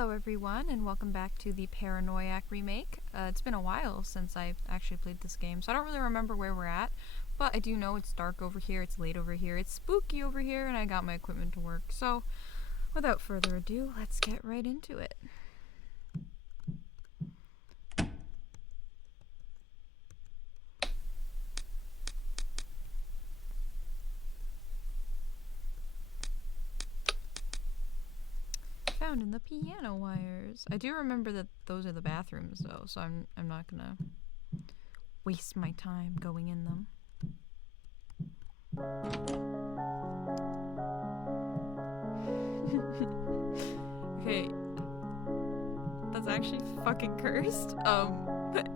Hello everyone, and welcome back to the Paranoiac remake. It's been a while since I actually played this game, so I don't really remember where we're at, but I do know it's dark over here, it's late over here, it's spooky over here, and I got my equipment to work. So, without further ado, let's get right into it. Found in the piano wires. I do remember that those are the bathrooms though, so I'm not gonna waste my time going in them. Okay, that's actually fucking cursed. That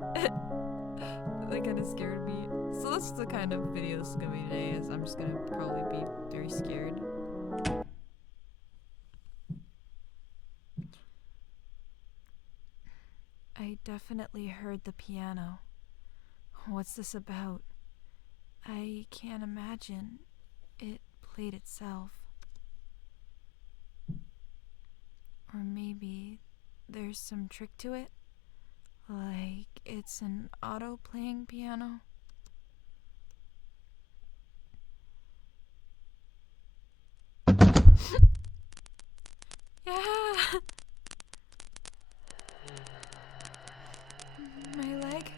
kind of scared me. So that's the kind of video this is gonna be today, is I'm just gonna probably be very scared. I definitely heard the piano. What's this about? I can't imagine it played itself. Or maybe there's some trick to it? Like it's an auto-playing piano? Yeah! My leg?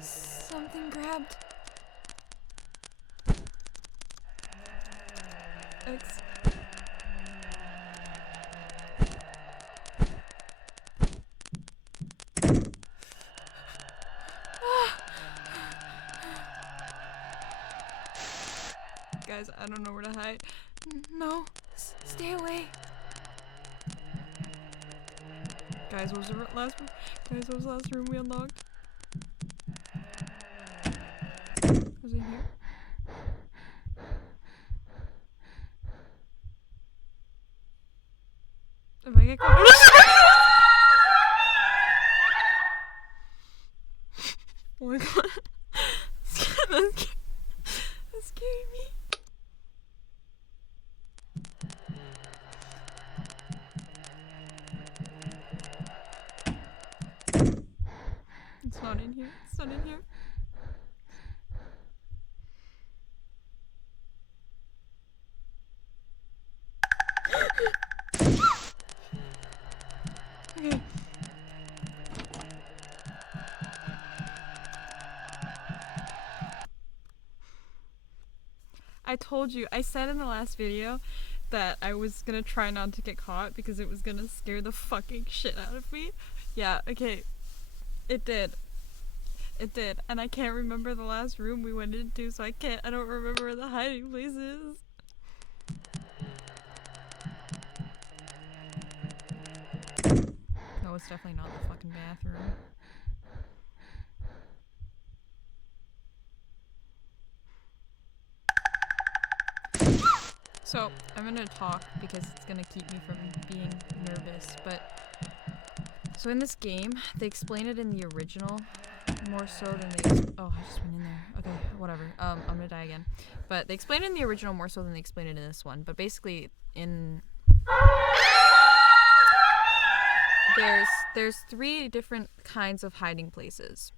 Something grabbed. Guys, I don't know where to hide. No, stay away. Guys, what was the last room? Guys, what was the last room we unlocked? Was it here? If I get caught. Oh my god. That's scaring me. It's not in here. It's not in here. Okay. I told you, I said in the last video that I was gonna try not to get caught because it was gonna scare the fucking shit out of me. Yeah, okay. It did. It did. And I can't remember the last room we went into, so I don't remember where the hiding place is. No, it's definitely not the fucking bathroom. So, I'm gonna talk because it's gonna keep me from being nervous, but... So in this game, they explain it in the original more so than they... Oh, I just went in there. Okay, whatever. I'm gonna die again. But they explain it in the original more so than they explain it in this one. But basically, There's three different kinds of hiding places.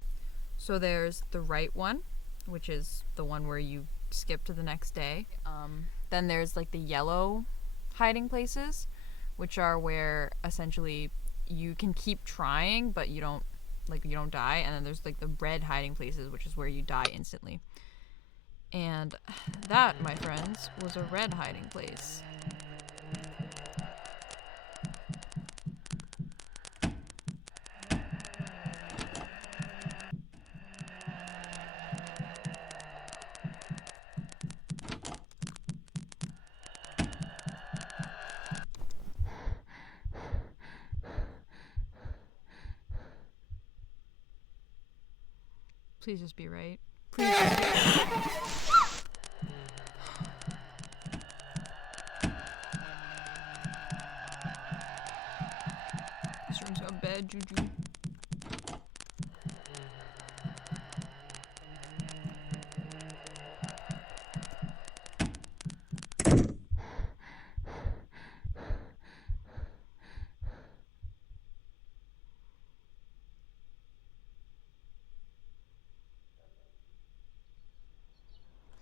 So there's the right one, which is the one where you skip to the next day. Then there's like the yellow hiding places, which are where essentially you can keep trying, but you don't die. And then there's like the red hiding places, which is where you die instantly. And that, my friends, was a red hiding place. Please just be right. Please just be right. This room's got bad juju.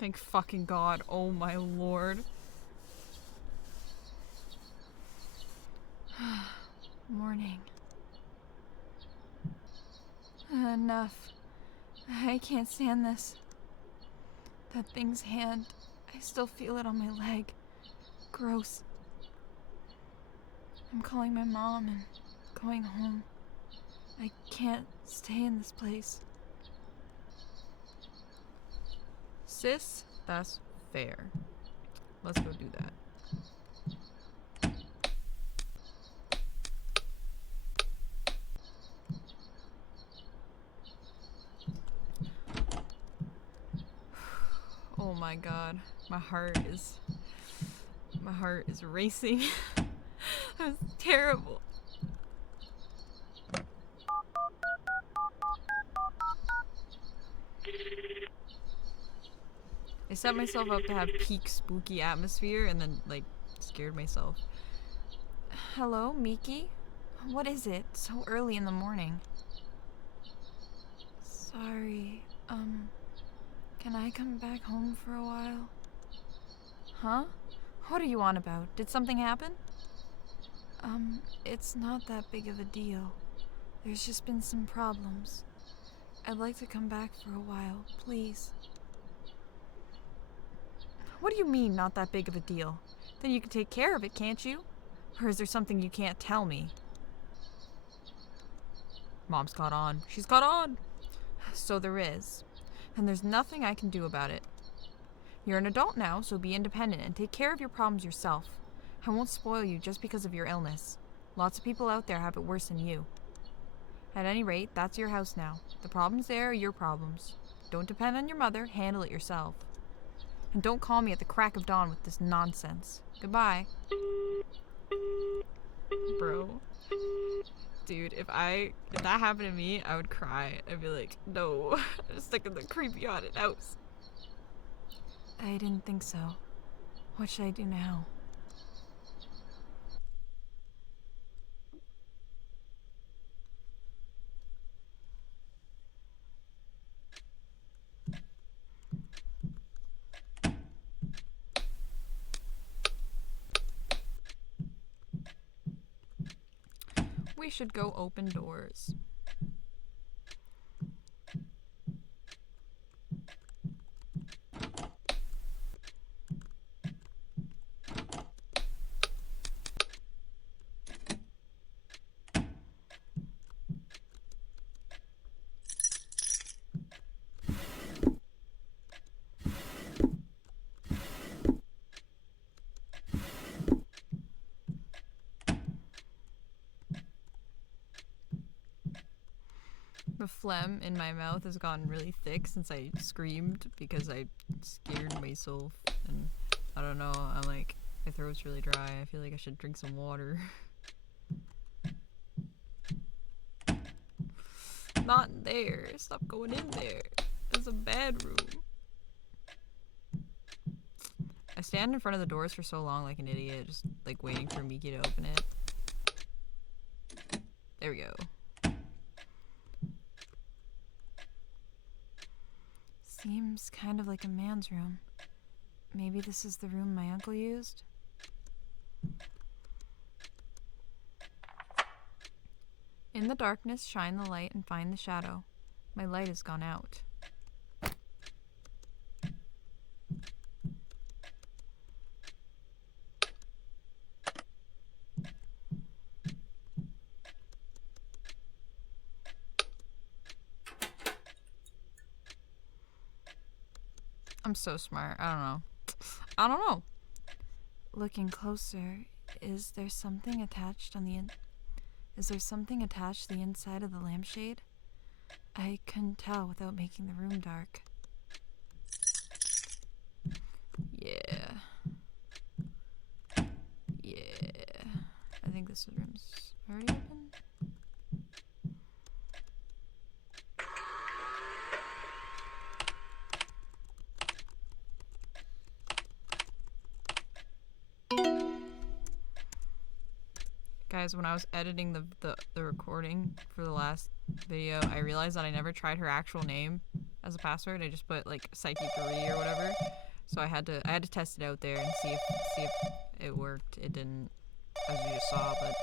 Thank fucking God. Oh my lord. Morning. Enough. I can't stand this. That thing's hand. I still feel it on my leg. Gross. I'm calling my mom and going home. I can't stay in this place. Sis, that's fair. Let's go do that. Oh my God, my heart is racing. That's terrible. I set myself up to have peak spooky atmosphere and then like scared myself. Hello, Miki? What is it? So early in the morning. Sorry, can I come back home for a while? Huh? What are you on about? Did something happen? It's not that big of a deal. There's just been some problems. I'd like to come back for a while, please. What do you mean, not that big of a deal? Then you can take care of it, can't you? Or is there something you can't tell me? Mom's caught on. She's caught on! So there is. And there's nothing I can do about it. You're an adult now, so be independent and take care of your problems yourself. I won't spoil you just because of your illness. Lots of people out there have it worse than you. At any rate, that's your house now. The problems there are your problems. Don't depend on your mother, handle it yourself. And don't call me at the crack of dawn with this nonsense. Goodbye. Bro. Dude, if that happened to me, I would cry. I'd be like, no, I'm stuck in the creepy haunted house. I didn't think so. What should I do now? We should go open doors. The phlegm in my mouth has gotten really thick since I screamed because I scared myself. And I don't know, I'm like, my throat's really dry. I feel like I should drink some water. Not in there. Stop going in there. It's a bad room. I stand in front of the doors for so long like an idiot, just like waiting for Miki to open it. There we go. Seems kind of like a man's room. Maybe this is the room my uncle used? In the darkness, shine the light and find the shadow. My light has gone out. I'm so smart. I don't know. Looking closer, is there something attached to the inside of the lampshade? I couldn't tell without making the room dark. Yeah. I think this room's already open. Guys, when I was editing the recording for the last video, I realized that I never tried her actual name. as a password. I just put like Psyche 3 or whatever. So I had to test it out there and see if it worked. It didn't, as you just saw, but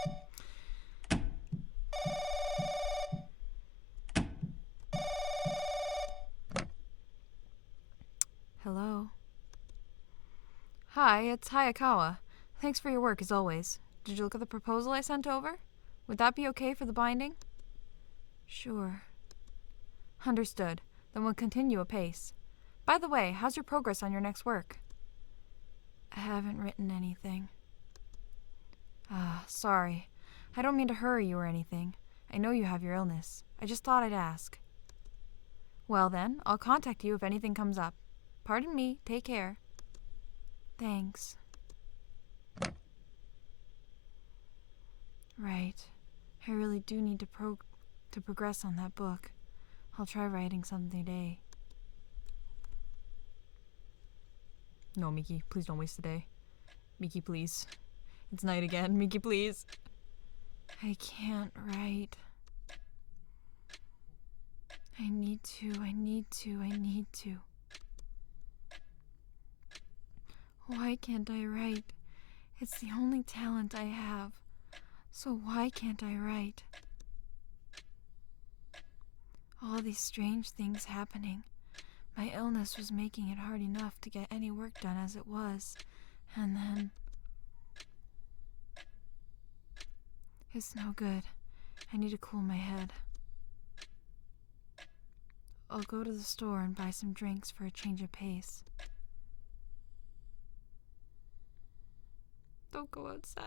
hello. Hi, it's Hayakawa. Thanks for your work as always. Did you look at the proposal I sent over? Would that be okay for the binding? Sure. Understood. Then we'll continue apace. By the way, how's your progress on your next work? I haven't written anything. Sorry. I don't mean to hurry you or anything. I know you have your illness. I just thought I'd ask. Well then, I'll contact you if anything comes up. Pardon me, take care. Thanks. Right. I really do need to progress on that book. I'll try writing something today. No, Miki, please don't waste the day. Miki, please. It's night again. Miki, please. I can't write. I need to. Why can't I write? It's the only talent I have. So why can't I write? All these strange things happening. My illness was making it hard enough to get any work done as it was. And then... It's no good. I need to cool my head. I'll go to the store and buy some drinks for a change of pace. Don't go outside.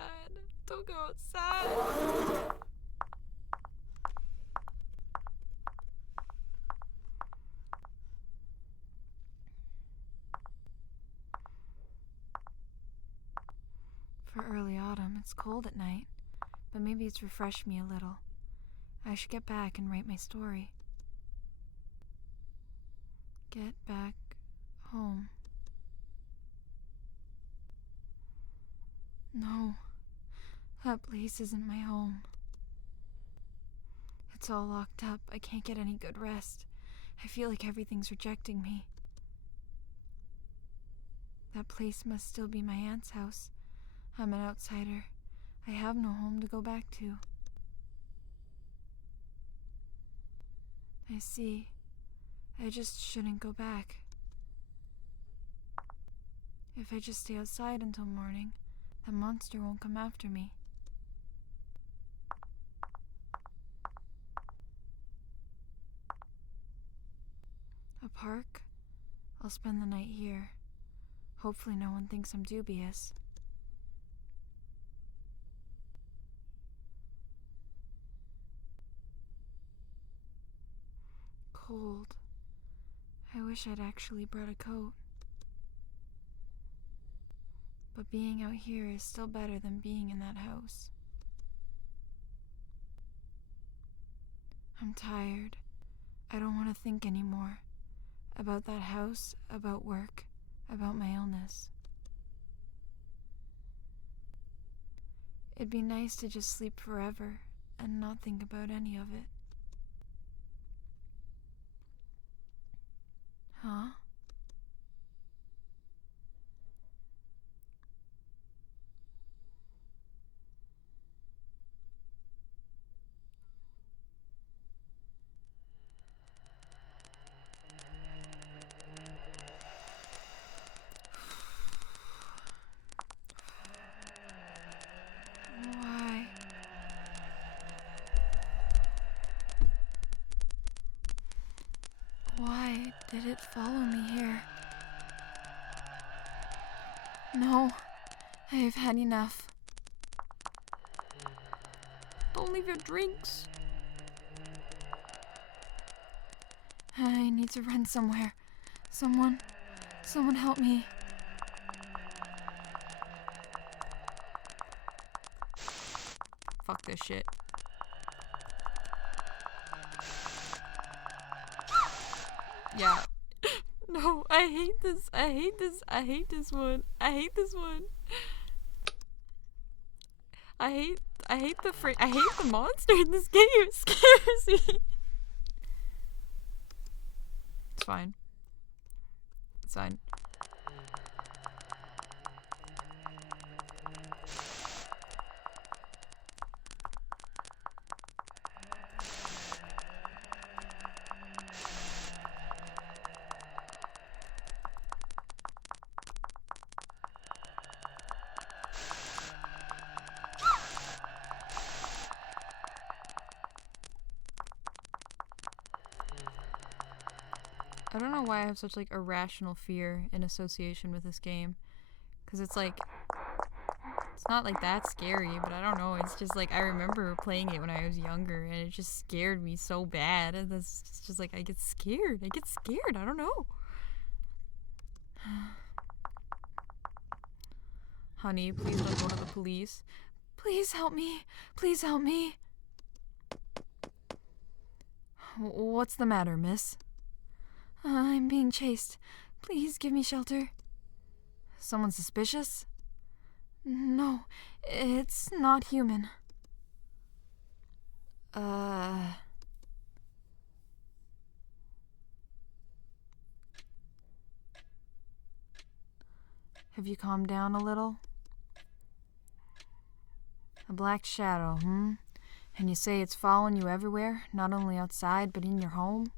Don't go outside. For early autumn, it's cold at night, but maybe it's refreshed me a little. I should get back and write my story. Get back home. No, that place isn't my home. It's all locked up. I can't get any good rest. I feel like everything's rejecting me. That place must still be my aunt's house. I'm an outsider. I have no home to go back to. I see. I just shouldn't go back. If I just stay outside until morning, the monster won't come after me. A park? I'll spend the night here. Hopefully no one thinks I'm dubious. Cold. I wish I'd actually brought a coat. But being out here is still better than being in that house. I'm tired. I don't want to think anymore. About that house, about work, about my illness. It'd be nice to just sleep forever and not think about any of it. Huh? Why? Why did it follow me here? No, I have had enough. Don't leave your drinks. I need to run somewhere. Someone help me. Fuck this shit. Yeah. No, I hate this. I hate this one. I hate this one. I hate the monster in this game. It scares me. It's fine. It's fine. I don't know why I have such like irrational fear in association with this game, because it's like, it's not like that scary, but I don't know, it's just like I remember playing it when I was younger and it just scared me so bad, and it's just like I get scared, I don't know. Honey, please don't go to the police. Please help me. Please help me. What's the matter, miss? I'm being chased. Please give me shelter. Someone suspicious? No, it's not human. Have you calmed down a little? A black shadow, And you say it's following you everywhere, not only outside, but in your home?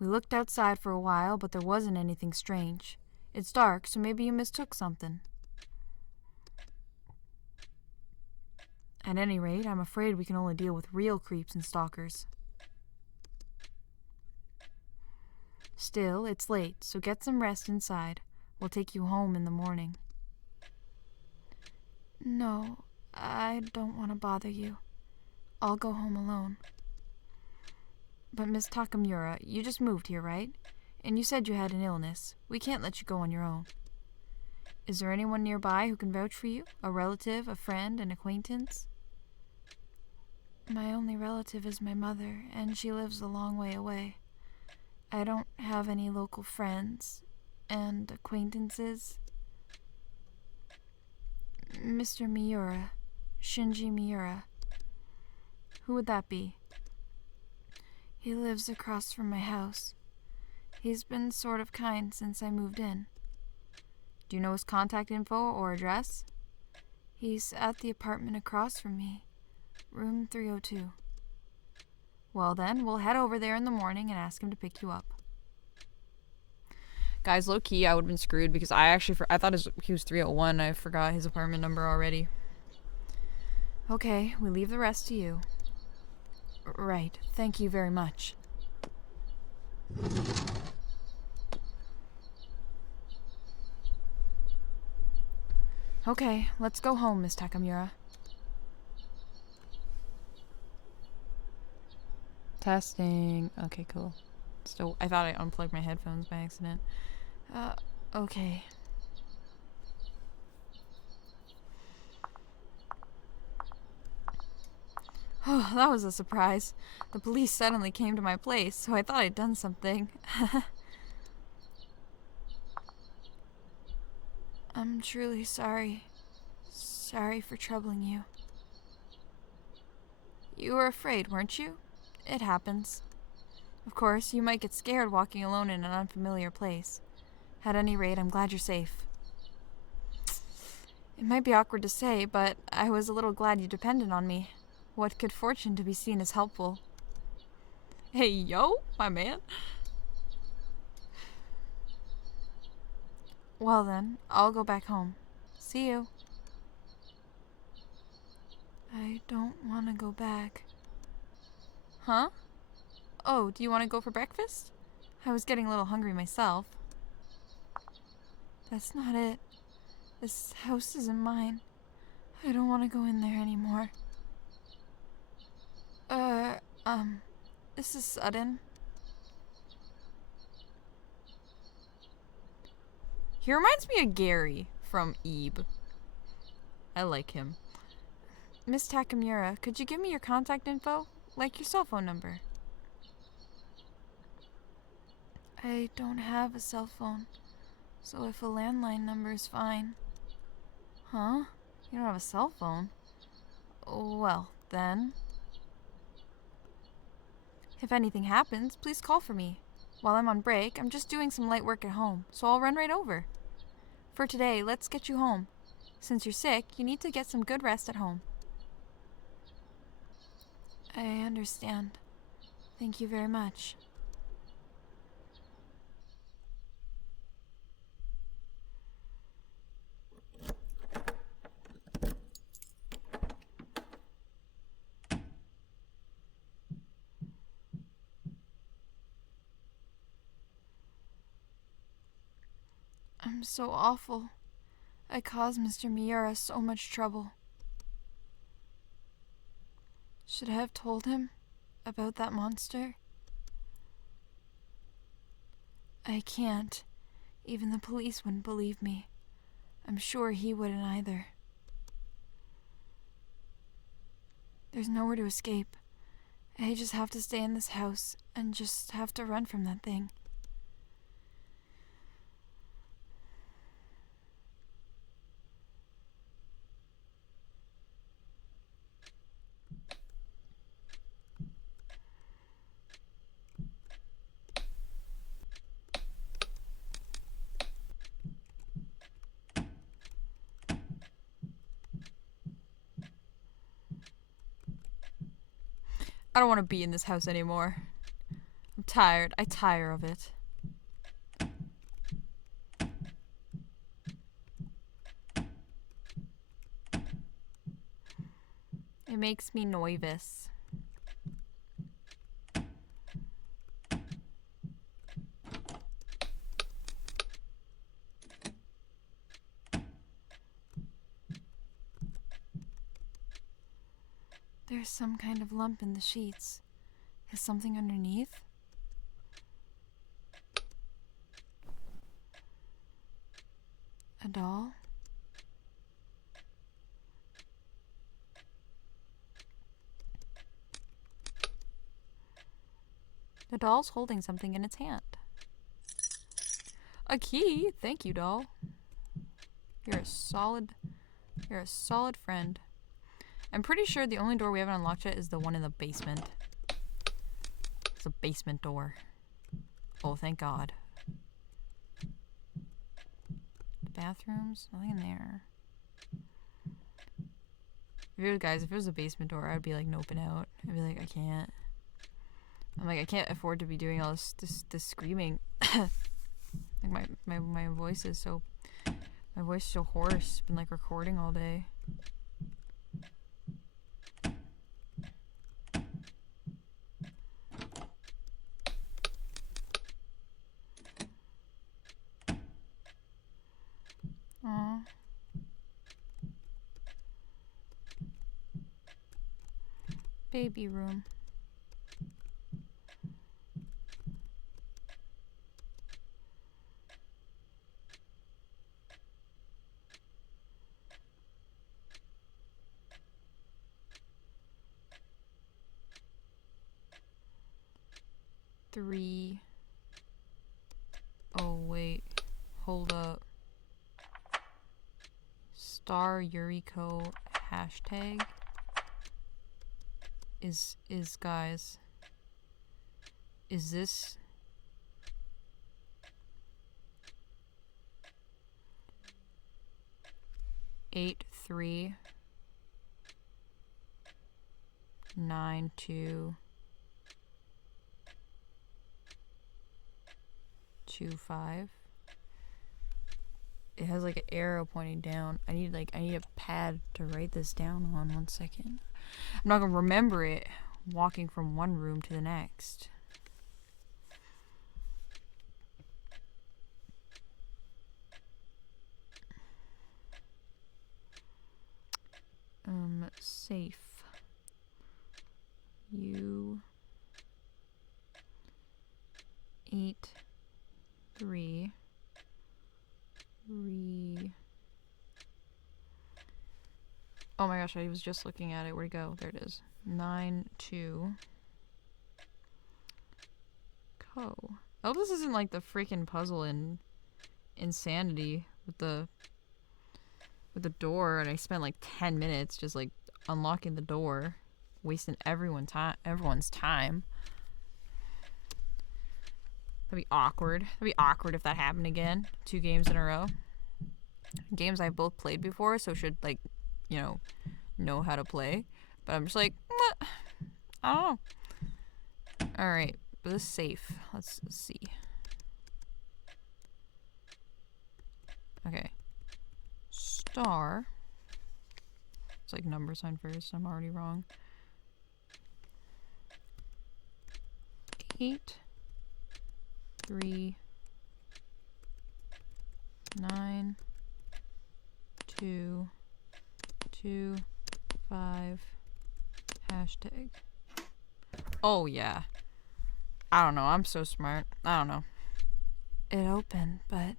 We looked outside for a while, but there wasn't anything strange. It's dark, so maybe you mistook something. At any rate, I'm afraid we can only deal with real creeps and stalkers. Still, it's late, so get some rest inside. We'll take you home in the morning. No, I don't want to bother you. I'll go home alone. But Miss Takamura, you just moved here, right? And you said you had an illness. We can't let you go on your own. Is there anyone nearby who can vouch for you? A relative, a friend, an acquaintance? My only relative is my mother, and she lives a long way away. I don't have any local friends and acquaintances. Mr. Miura, Shinji Miura. Who would that be? He lives across from my house. He's been sort of kind since I moved in. Do you know his contact info or address? He's at the apartment across from me, room 302. Well then, we'll head over there in the morning and ask him to pick you up. Guys, low key, I would have been screwed because I thought he was 301. I forgot his apartment number already. Okay, we leave the rest to you. Right, thank you very much. Okay, let's go home, Miss Takamura. Testing. Okay, cool. So I thought I unplugged my headphones by accident. Okay. Oh, that was a surprise. The police suddenly came to my place, so I thought I'd done something. I'm truly sorry. Sorry for troubling you. You were afraid, weren't you? It happens. Of course, you might get scared walking alone in an unfamiliar place. At any rate, I'm glad you're safe. It might be awkward to say, but I was a little glad you depended on me. What good fortune to be seen as helpful. Hey, yo, my man. Well then, I'll go back home. See you. I don't want to go back. Huh? Oh, do you want to go for breakfast? I was getting a little hungry myself. That's not it. This house isn't mine. I don't want to go in there anymore. This is sudden. He reminds me of Gary from Ebe. I like him. Miss Takamura, could you give me your contact info? Like your cell phone number. I don't have a cell phone, so if a landline number is fine. Huh? You don't have a cell phone? Well, then... If anything happens, please call for me. While I'm on break, I'm just doing some light work at home, so I'll run right over. For today, let's get you home. Since you're sick, you need to get some good rest at home. I understand. Thank you very much. I'm so awful. I caused Mr. Miura so much trouble. Should I have told him about that monster? I can't. Even the police wouldn't believe me. I'm sure he wouldn't either. There's nowhere to escape. I just have to stay in this house and just have to run from that thing. I don't want to be in this house anymore. I'm tired. I tire of it. It makes me nervous. There's some kind of lump in the sheets. Is something underneath? A doll? The doll's holding something in its hand. A key? Thank you, doll. You're a solid friend. I'm pretty sure the only door we haven't unlocked yet is the one in the basement. It's a basement door. Oh, thank God. The bathrooms? Nothing in there. If it was a basement door, I'd be like, noping out. I'd be like, I can't. I'm like, I can't afford to be doing all this screaming. Like my voice is so hoarse. Been like recording all day. Aww. Baby room. Three. Oh wait, hold up. Star Yuriko hashtag is guys. Is this eight 3 9 2 2 5? It has like an arrow pointing down. I need a pad to write this down on. 1 second. I'm not gonna remember it walking from one room to the next. Safe. You 8 3 3. Oh my gosh, I was just looking at it. Where'd it go? There it is. 9 2 Co. Oh, this isn't like the freaking puzzle in Insanity with the door, and I spent like 10 minutes just like unlocking the door, wasting everyone's time. That'd be awkward. That'd be awkward if that happened again. 2 games in a row. Games I've both played before, so should, like, you know how to play. But I'm just like, I don't know. Alright, but this is safe. Let's see. Okay. Star. It's like number sign first. I'm already wrong. 8, 3, 9, 2, 2, 5, hashtag. Oh, yeah. I don't know. I'm so smart. I don't know. It opened, but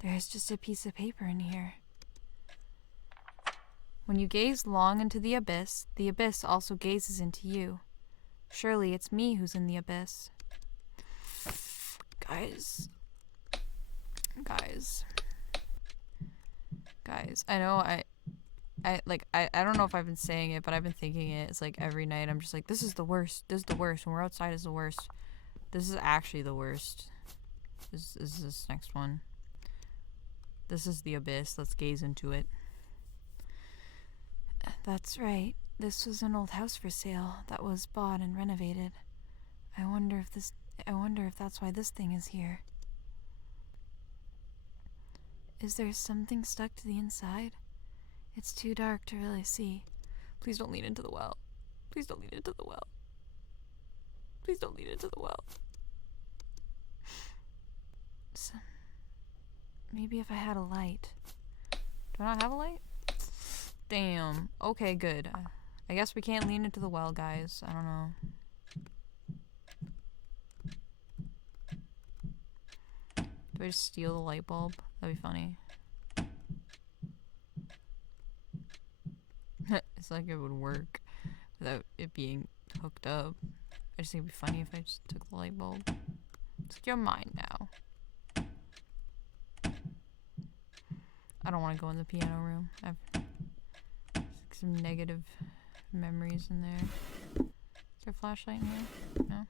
there's just a piece of paper in here. When you gaze long into the abyss also gazes into you. Surely it's me who's in the abyss. Guys, I know I don't know if I've been saying it, but I've been thinking it. It's like every night I'm just like, this is the worst. This is the worst. When we're outside is the worst. This is actually the worst. Is this next one. This is the abyss. Let's gaze into it. That's right. This was an old house for sale that was bought and renovated. I wonder if that's why this thing is here. Is there something stuck to the inside? It's too dark to really see. Please don't lean into the well. Please don't lean into the well. Please don't lean into the well. So, maybe if I had a light. Do I not have a light? Damn. Okay, good. I guess we can't lean into the well, guys. I don't know. Do I just steal the light bulb? That'd be funny. It's like it would work without it being hooked up. I just think it'd be funny if I just took the light bulb. It's like, you're mine now. I don't want to go in the piano room. I have some negative memories in there. Is there a flashlight in here? No?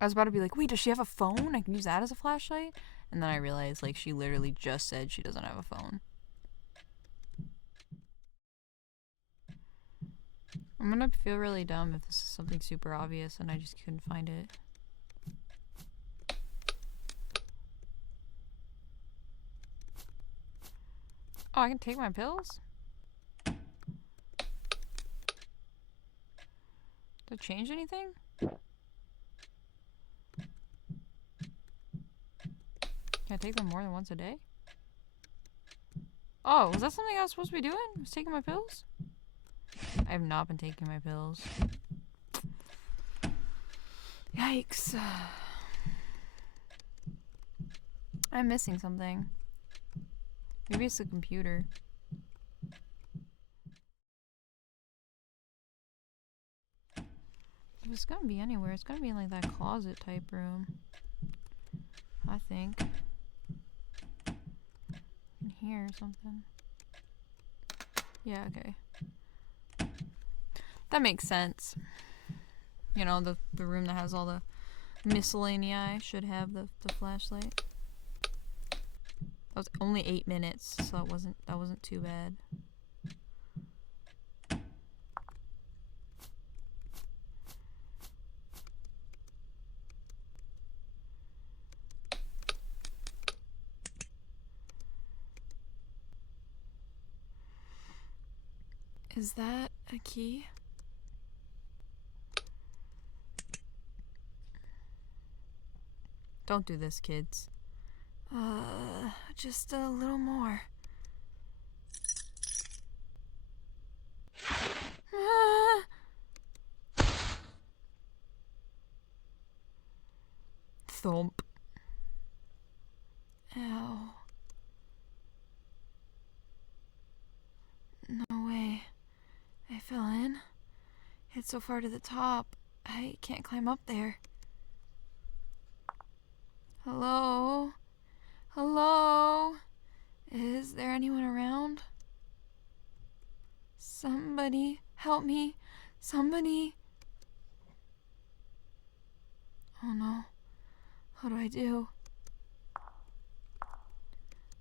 I was about to be like, wait, does she have a phone? I can use that as a flashlight? And then I realized, like, she literally just said she doesn't have a phone. I'm gonna feel really dumb if this is something super obvious and I just couldn't find it. Oh, I can take my pills? Does it change anything? Can I take them more than once a day? Oh, was that something I was supposed to be doing? Was taking my pills? I have not been taking my pills. Yikes. I'm missing something. Maybe it's the computer. If it's gonna be anywhere, it's gonna be in like that closet type room. I think. In here or something. Yeah, okay. That makes sense. You know, the room that has all the miscellaneous should have the flashlight. That was only 8 minutes, so that wasn't too bad. Is that a key? Don't do this, kids. Just a little more. Thump. Ow. No way. I fell in. It's so far to the top. I can't climb up there. Hello? Hello? Is there anyone around? Somebody help me. Somebody. Oh no. What do I do?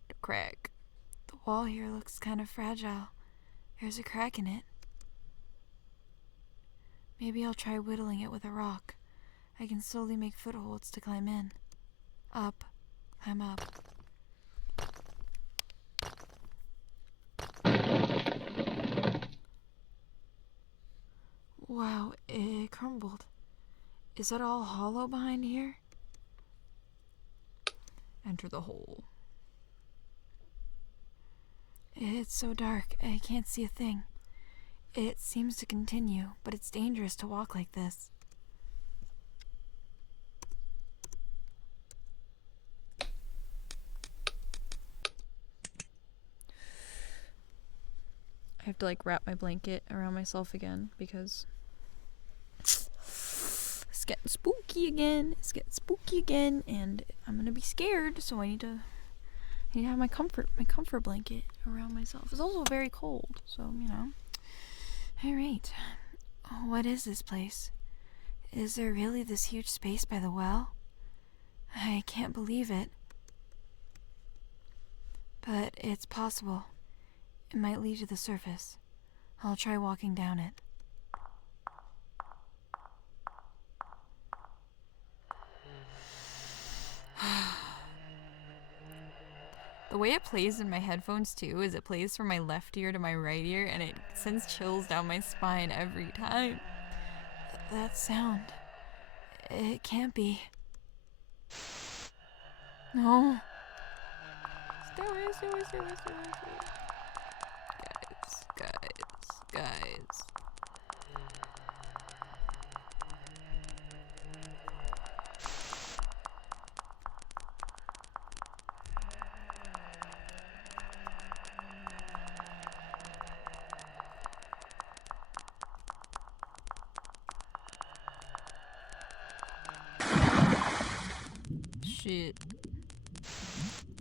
A crack. The wall here looks kind of fragile. There's a crack in it. Maybe I'll try whittling it with a rock. I can slowly make footholds to climb in. Up. Climb up. Wow, it crumbled. Is it all hollow behind here? Enter the hole. It's so dark, I can't see a thing. It seems to continue, but it's dangerous to walk like this. I have to wrap my blanket around myself again because it's getting spooky again. And I'm gonna be scared, so I need to have my comfort blanket around myself. It's also very cold, so Alright. What is this place? Is there really this huge space by the well? I can't believe it. But it's possible. It might lead to the surface. I'll try walking down it. The way it plays in my headphones too is it plays from my left ear to my right ear, and it sends chills down my spine every time. That sound. It can't be. No. Stay away. Guys.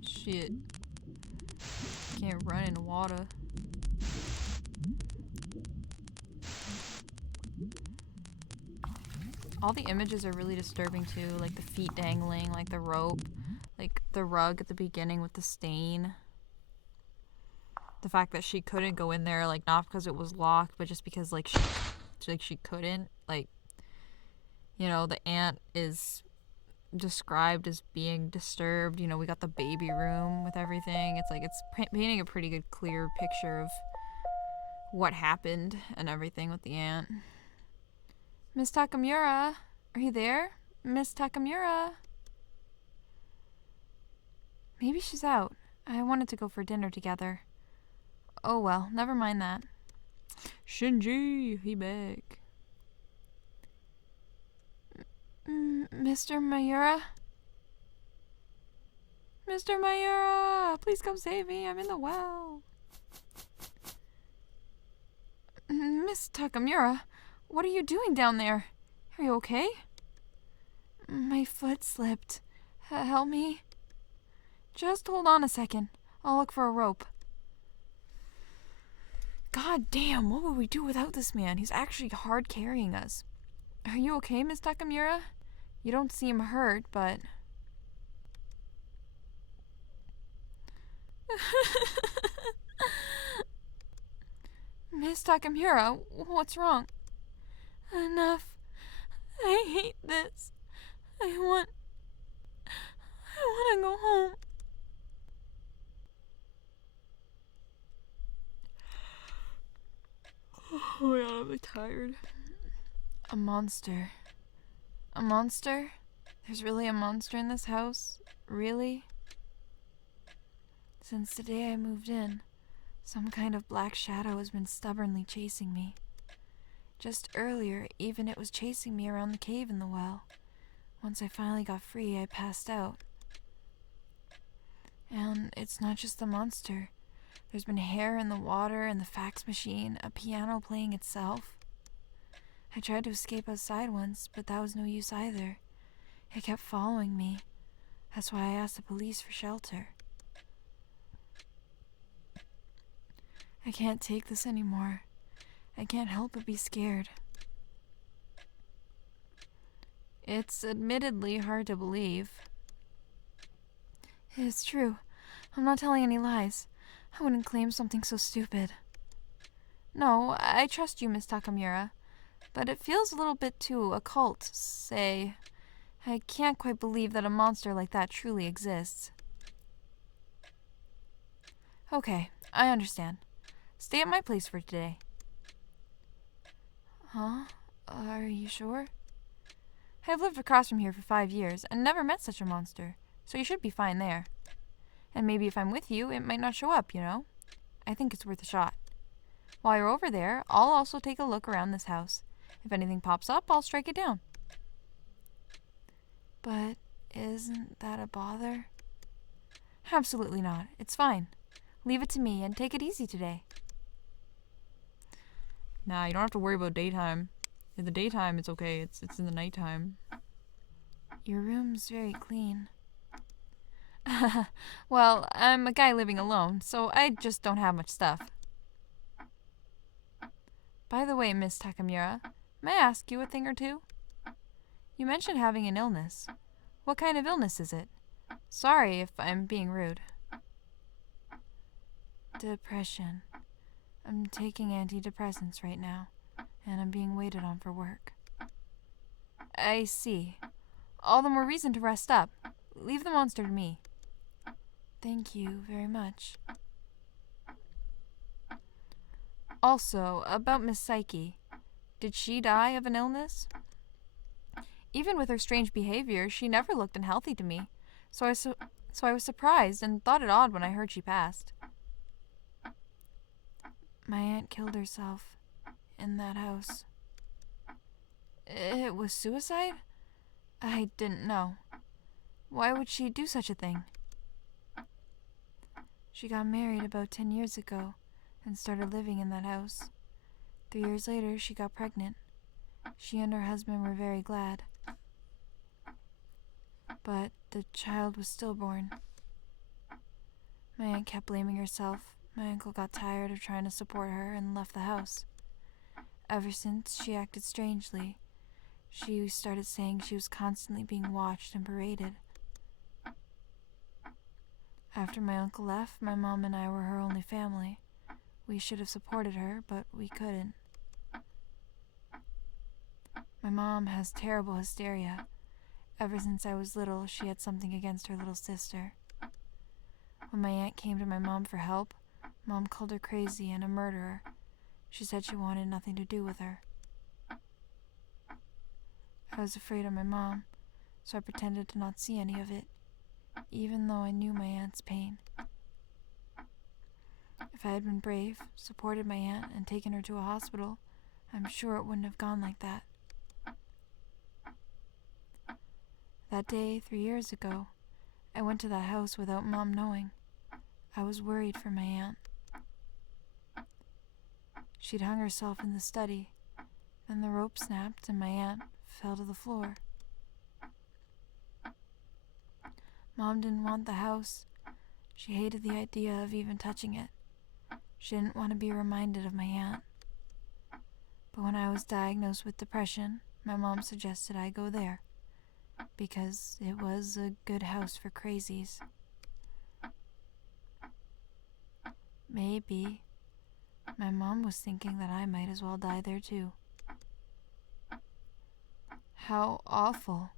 Shit. Can't run in water. All the images are really disturbing too, like the feet dangling, like the rope, like the rug at the beginning with the stain. The fact that she couldn't go in there, not because it was locked, but just because she couldn't. The aunt is described as being disturbed. We got the baby room with everything. It's painting a pretty good clear picture of what happened and everything with the aunt. Miss Takamura, are you there? Miss Takamura? Maybe she's out. I wanted to go for dinner together. Oh well, never mind that. Shinji, he back. Mr. Mayura? Mr. Mayura, please come save me. I'm in the well. Miss Takamura, what are you doing down there? Are you okay? My foot slipped. Help me. Just hold on a second. I'll look for a rope. God damn, what would we do without this man? He's actually hard carrying us. Are you okay, Miss Takamura? You don't seem hurt, but... Miss Takamura, what's wrong? Enough. I hate this. I want to go home. Oh my god, I'm tired. A monster. A monster? There's really a monster in this house? Really? Since the day I moved in, some kind of black shadow has been stubbornly chasing me. Just earlier, even it was chasing me around the cave in the well. Once I finally got free, I passed out. And it's not just the monster. There's been hair in the water and the fax machine, a piano playing itself. I tried to escape outside once, but that was no use either. It kept following me. That's why I asked the police for shelter. I can't take this anymore. I can't help but be scared. It's admittedly hard to believe. It's true. I'm not telling any lies. I wouldn't claim something so stupid. No, I trust you, Miss Takamura. But it feels a little bit too occult, say. I can't quite believe that a monster like that truly exists. Okay, I understand. Stay at my place for today. Huh? Are you sure? I've lived across from here for 5 years and never met such a monster, so you should be fine there. And maybe if I'm with you, it might not show up, you know? I think it's worth a shot. While you're over there, I'll also take a look around this house. If anything pops up, I'll strike it down. But isn't that a bother? Absolutely not. It's fine. Leave it to me and take it easy today. Nah, you don't have to worry about daytime. In the daytime, it's okay. It's in the nighttime. Your room's very clean. Well, I'm a guy living alone, so I just don't have much stuff. By the way, Miss Takamura, may I ask you a thing or two? You mentioned having an illness. What kind of illness is it? Sorry if I'm being rude. Depression. I'm taking antidepressants right now, and I'm being waited on for work. I see. All the more reason to rest up. Leave the monster to me. Thank you very much. Also, about Miss Psyche. Did she die of an illness? Even with her strange behavior, she never looked unhealthy to me, so I was surprised and thought it odd when I heard she passed. My aunt killed herself in that house. It was suicide? I didn't know. Why would she do such a thing? She got married about 10 years ago and started living in that house. 3 years later, she got pregnant. She and her husband were very glad. But the child was stillborn. My aunt kept blaming herself. My uncle got tired of trying to support her and left the house. Ever since, she acted strangely. She started saying she was constantly being watched and berated. After my uncle left, my mom and I were her only family. We should have supported her, but we couldn't. My mom has terrible hysteria. Ever since I was little, she had something against her little sister. When my aunt came to my mom for help, Mom called her crazy and a murderer. She said she wanted nothing to do with her. I was afraid of my mom, so I pretended to not see any of it, even though I knew my aunt's pain. If I had been brave, supported my aunt, and taken her to a hospital, I'm sure it wouldn't have gone like that. That day, 3 years ago, I went to that house without Mom knowing. I was worried for my aunt. She'd hung herself in the study. Then the rope snapped and my aunt fell to the floor. Mom didn't want the house. She hated the idea of even touching it. She didn't want to be reminded of my aunt. But when I was diagnosed with depression, my mom suggested I go there, because it was a good house for crazies. Maybe my mom was thinking that I might as well die there too. How awful.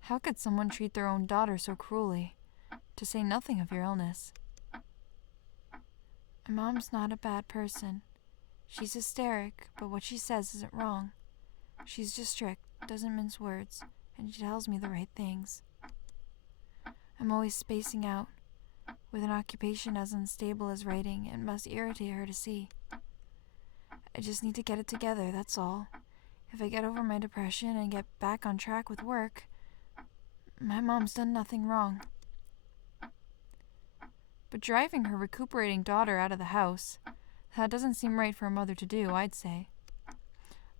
How could someone treat their own daughter so cruelly, to say nothing of your illness? My mom's not a bad person. She's hysteric, but what she says isn't wrong. She's just strict, doesn't mince words, and she tells me the right things. I'm always spacing out. With an occupation as unstable as writing, it must irritate her to see. I just need to get it together, that's all. If I get over my depression and get back on track with work, my mom's done nothing wrong. But driving her recuperating daughter out of the house, that doesn't seem right for a mother to do, I'd say.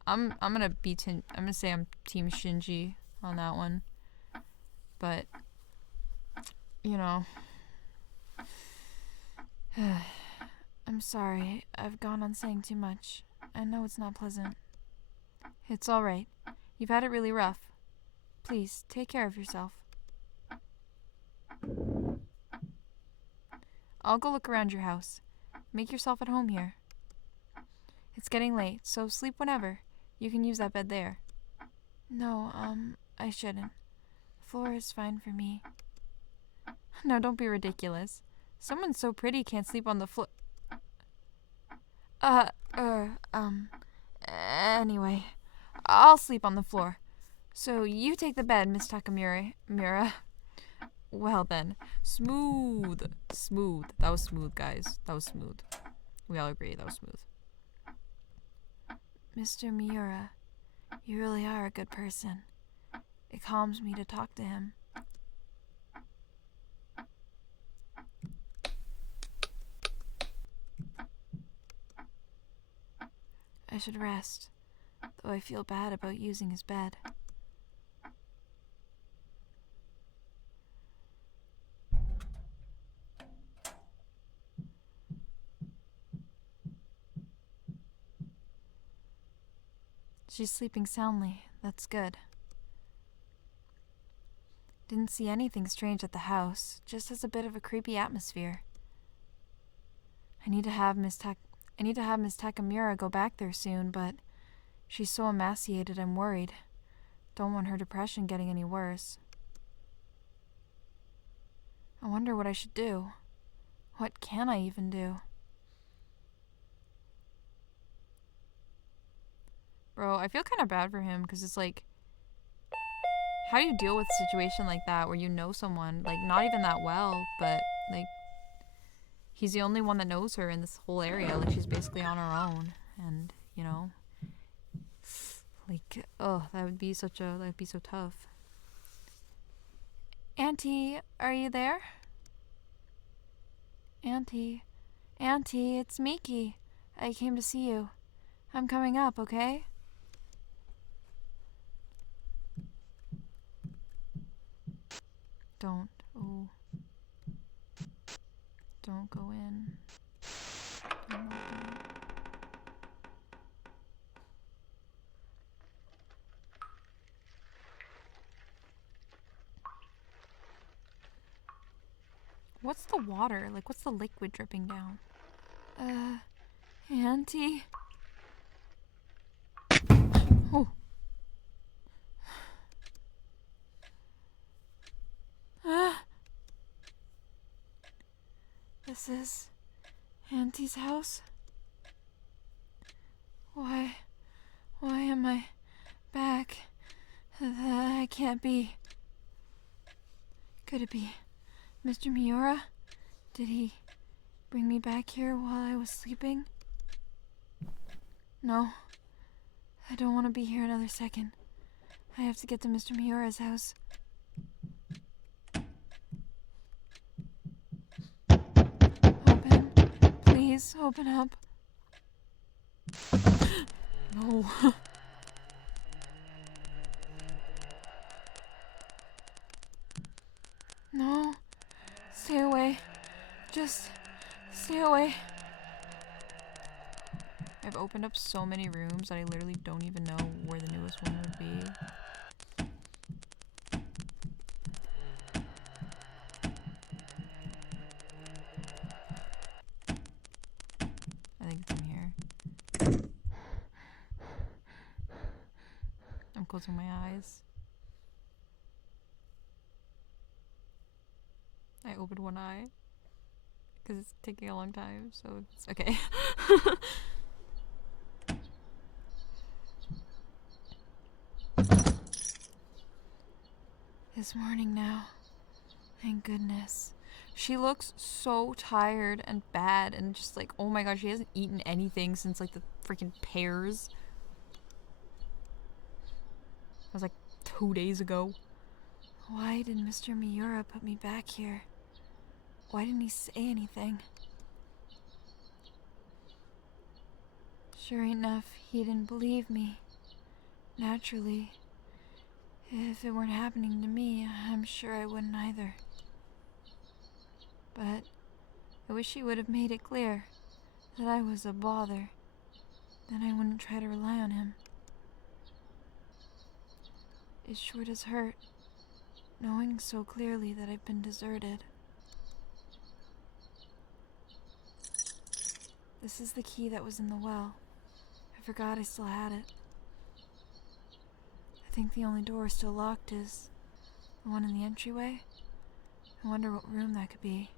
I'm gonna I'm gonna say I'm Team Shinji on that one. But you know, I'm sorry. I've gone on saying too much. I know it's not pleasant. It's all right. You've had it really rough. Please, take care of yourself. I'll go look around your house. Make yourself at home here. It's getting late, so sleep whenever. You can use that bed there. No, I shouldn't. Floor is fine for me. No, don't be ridiculous. Someone so pretty can't sleep on the floor. Anyway, I'll sleep on the floor. So you take the bed, Miss Takamura. Well then, smooth. That was smooth, guys. That was smooth. We all agree that was smooth. Mr. Miura, you really are a good person. It calms me to talk to him. I should rest, though I feel bad about using his bed. She's sleeping soundly. That's good. Didn't see anything strange at the house, just has a bit of a creepy atmosphere. I need to have Miss Takamura go back there soon, but she's so emaciated I'm worried. Don't want her depression getting any worse. I wonder what I should do. What can I even do? Bro, I feel kind of bad for him because it's like, how do you deal with a situation like that where you know someone, like, not even that well, but, like, he's the only one that knows her in this whole area. Like, she's basically on her own. And, you know, like, oh, that'd be so tough. Auntie, are you there? Auntie, it's Miki. I came to see you. I'm coming up, okay? Don't go in. What's the water? Like, what's the liquid dripping down? Auntie? Oh. This is Auntie's house? Why am I back? That can't be. Could it be Mr. Miura? Did he bring me back here while I was sleeping? No, I don't want to be here another second. I have to get to Mr. Miura's house. Open. Please, open up. No. No. Stay away. Just stay away. I've opened up so many rooms that I literally don't even know where the newest one would be. I think it's in here. I'm closing my eyes. I opened one eye because it's taking a long time, so it's okay. It's morning now. Thank goodness. She looks so tired and bad and just like, oh my gosh, she hasn't eaten anything since like the freaking pears. That was like 2 days ago. Why did Mr. Miura put me back here? Why didn't he say anything? Sure enough, he didn't believe me. Naturally, if it weren't happening to me, I'm sure I wouldn't either. But I wish he would have made it clear that I was a bother. Then I wouldn't try to rely on him. It sure does hurt, knowing so clearly that I've been deserted. This is the key that was in the well. I forgot I still had it. I think the only door still locked is the one in the entryway. I wonder what room that could be.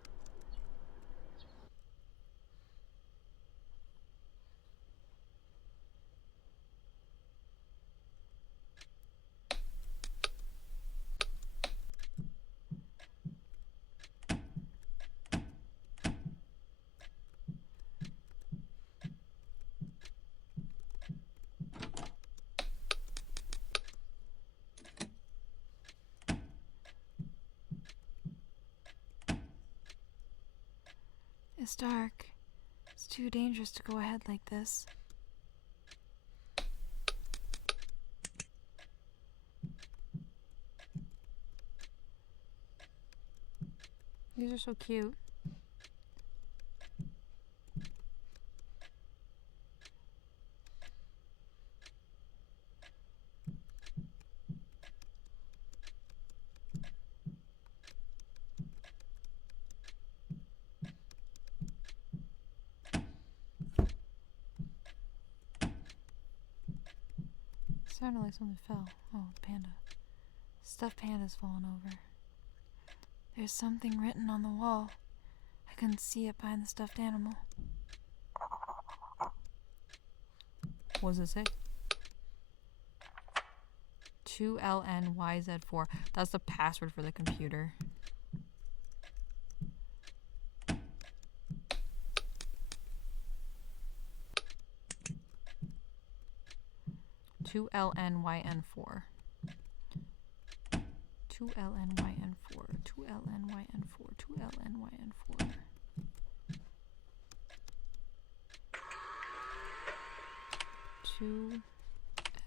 It's dark. It's too dangerous to go ahead like this. These are so cute. Sounded like something fell. Oh, the panda. Stuffed panda's fallen over. There's something written on the wall. I couldn't see it behind the stuffed animal. What does it say? 2LNYZ4. That's the password for the computer. Two LNYN4. 2LNYN4. 2LNYN4. 2LNYN4. Two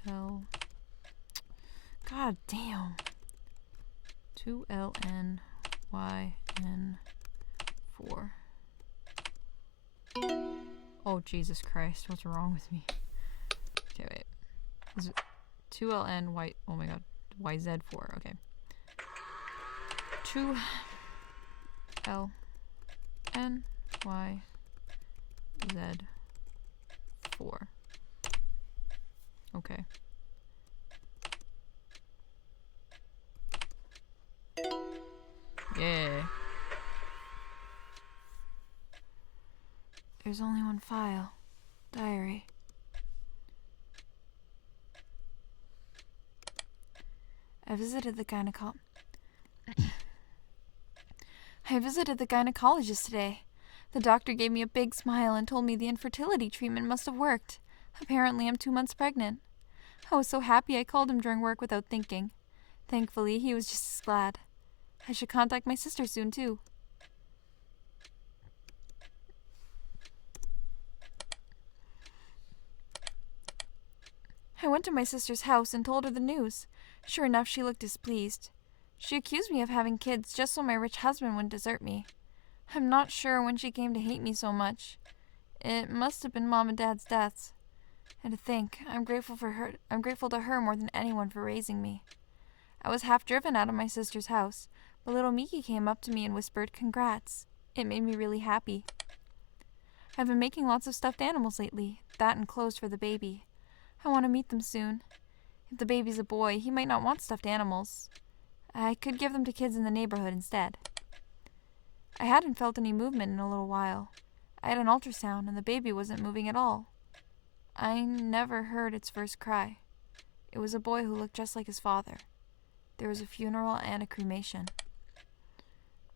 L. God damn. 2LNYN4. Oh, Jesus Christ. What's wrong with me? Okay, wait. Is it 2LNY? Oh my god. YZ4. Okay. 2LNYZ4. Okay. Yeah. There's only one file. Diary. I visited the gynecologist today. The doctor gave me a big smile and told me the infertility treatment must have worked. Apparently, I'm 2 months pregnant. I was so happy I called him during work without thinking. Thankfully, he was just as glad. I should contact my sister soon, too. I went to my sister's house and told her the news. Sure enough, she looked displeased. She accused me of having kids just so my rich husband wouldn't desert me. I'm not sure when she came to hate me so much. It must have been Mom and Dad's deaths. And to think, I'm grateful to her more than anyone for raising me. I was half driven out of my sister's house, but little Miki came up to me and whispered, "Congrats." It made me really happy. I've been making lots of stuffed animals lately, that and clothes for the baby. I want to meet them soon. If the baby's a boy, he might not want stuffed animals. I could give them to kids in the neighborhood instead. I hadn't felt any movement in a little while. I had an ultrasound and the baby wasn't moving at all. I never heard its first cry. It was a boy who looked just like his father. There was a funeral and a cremation.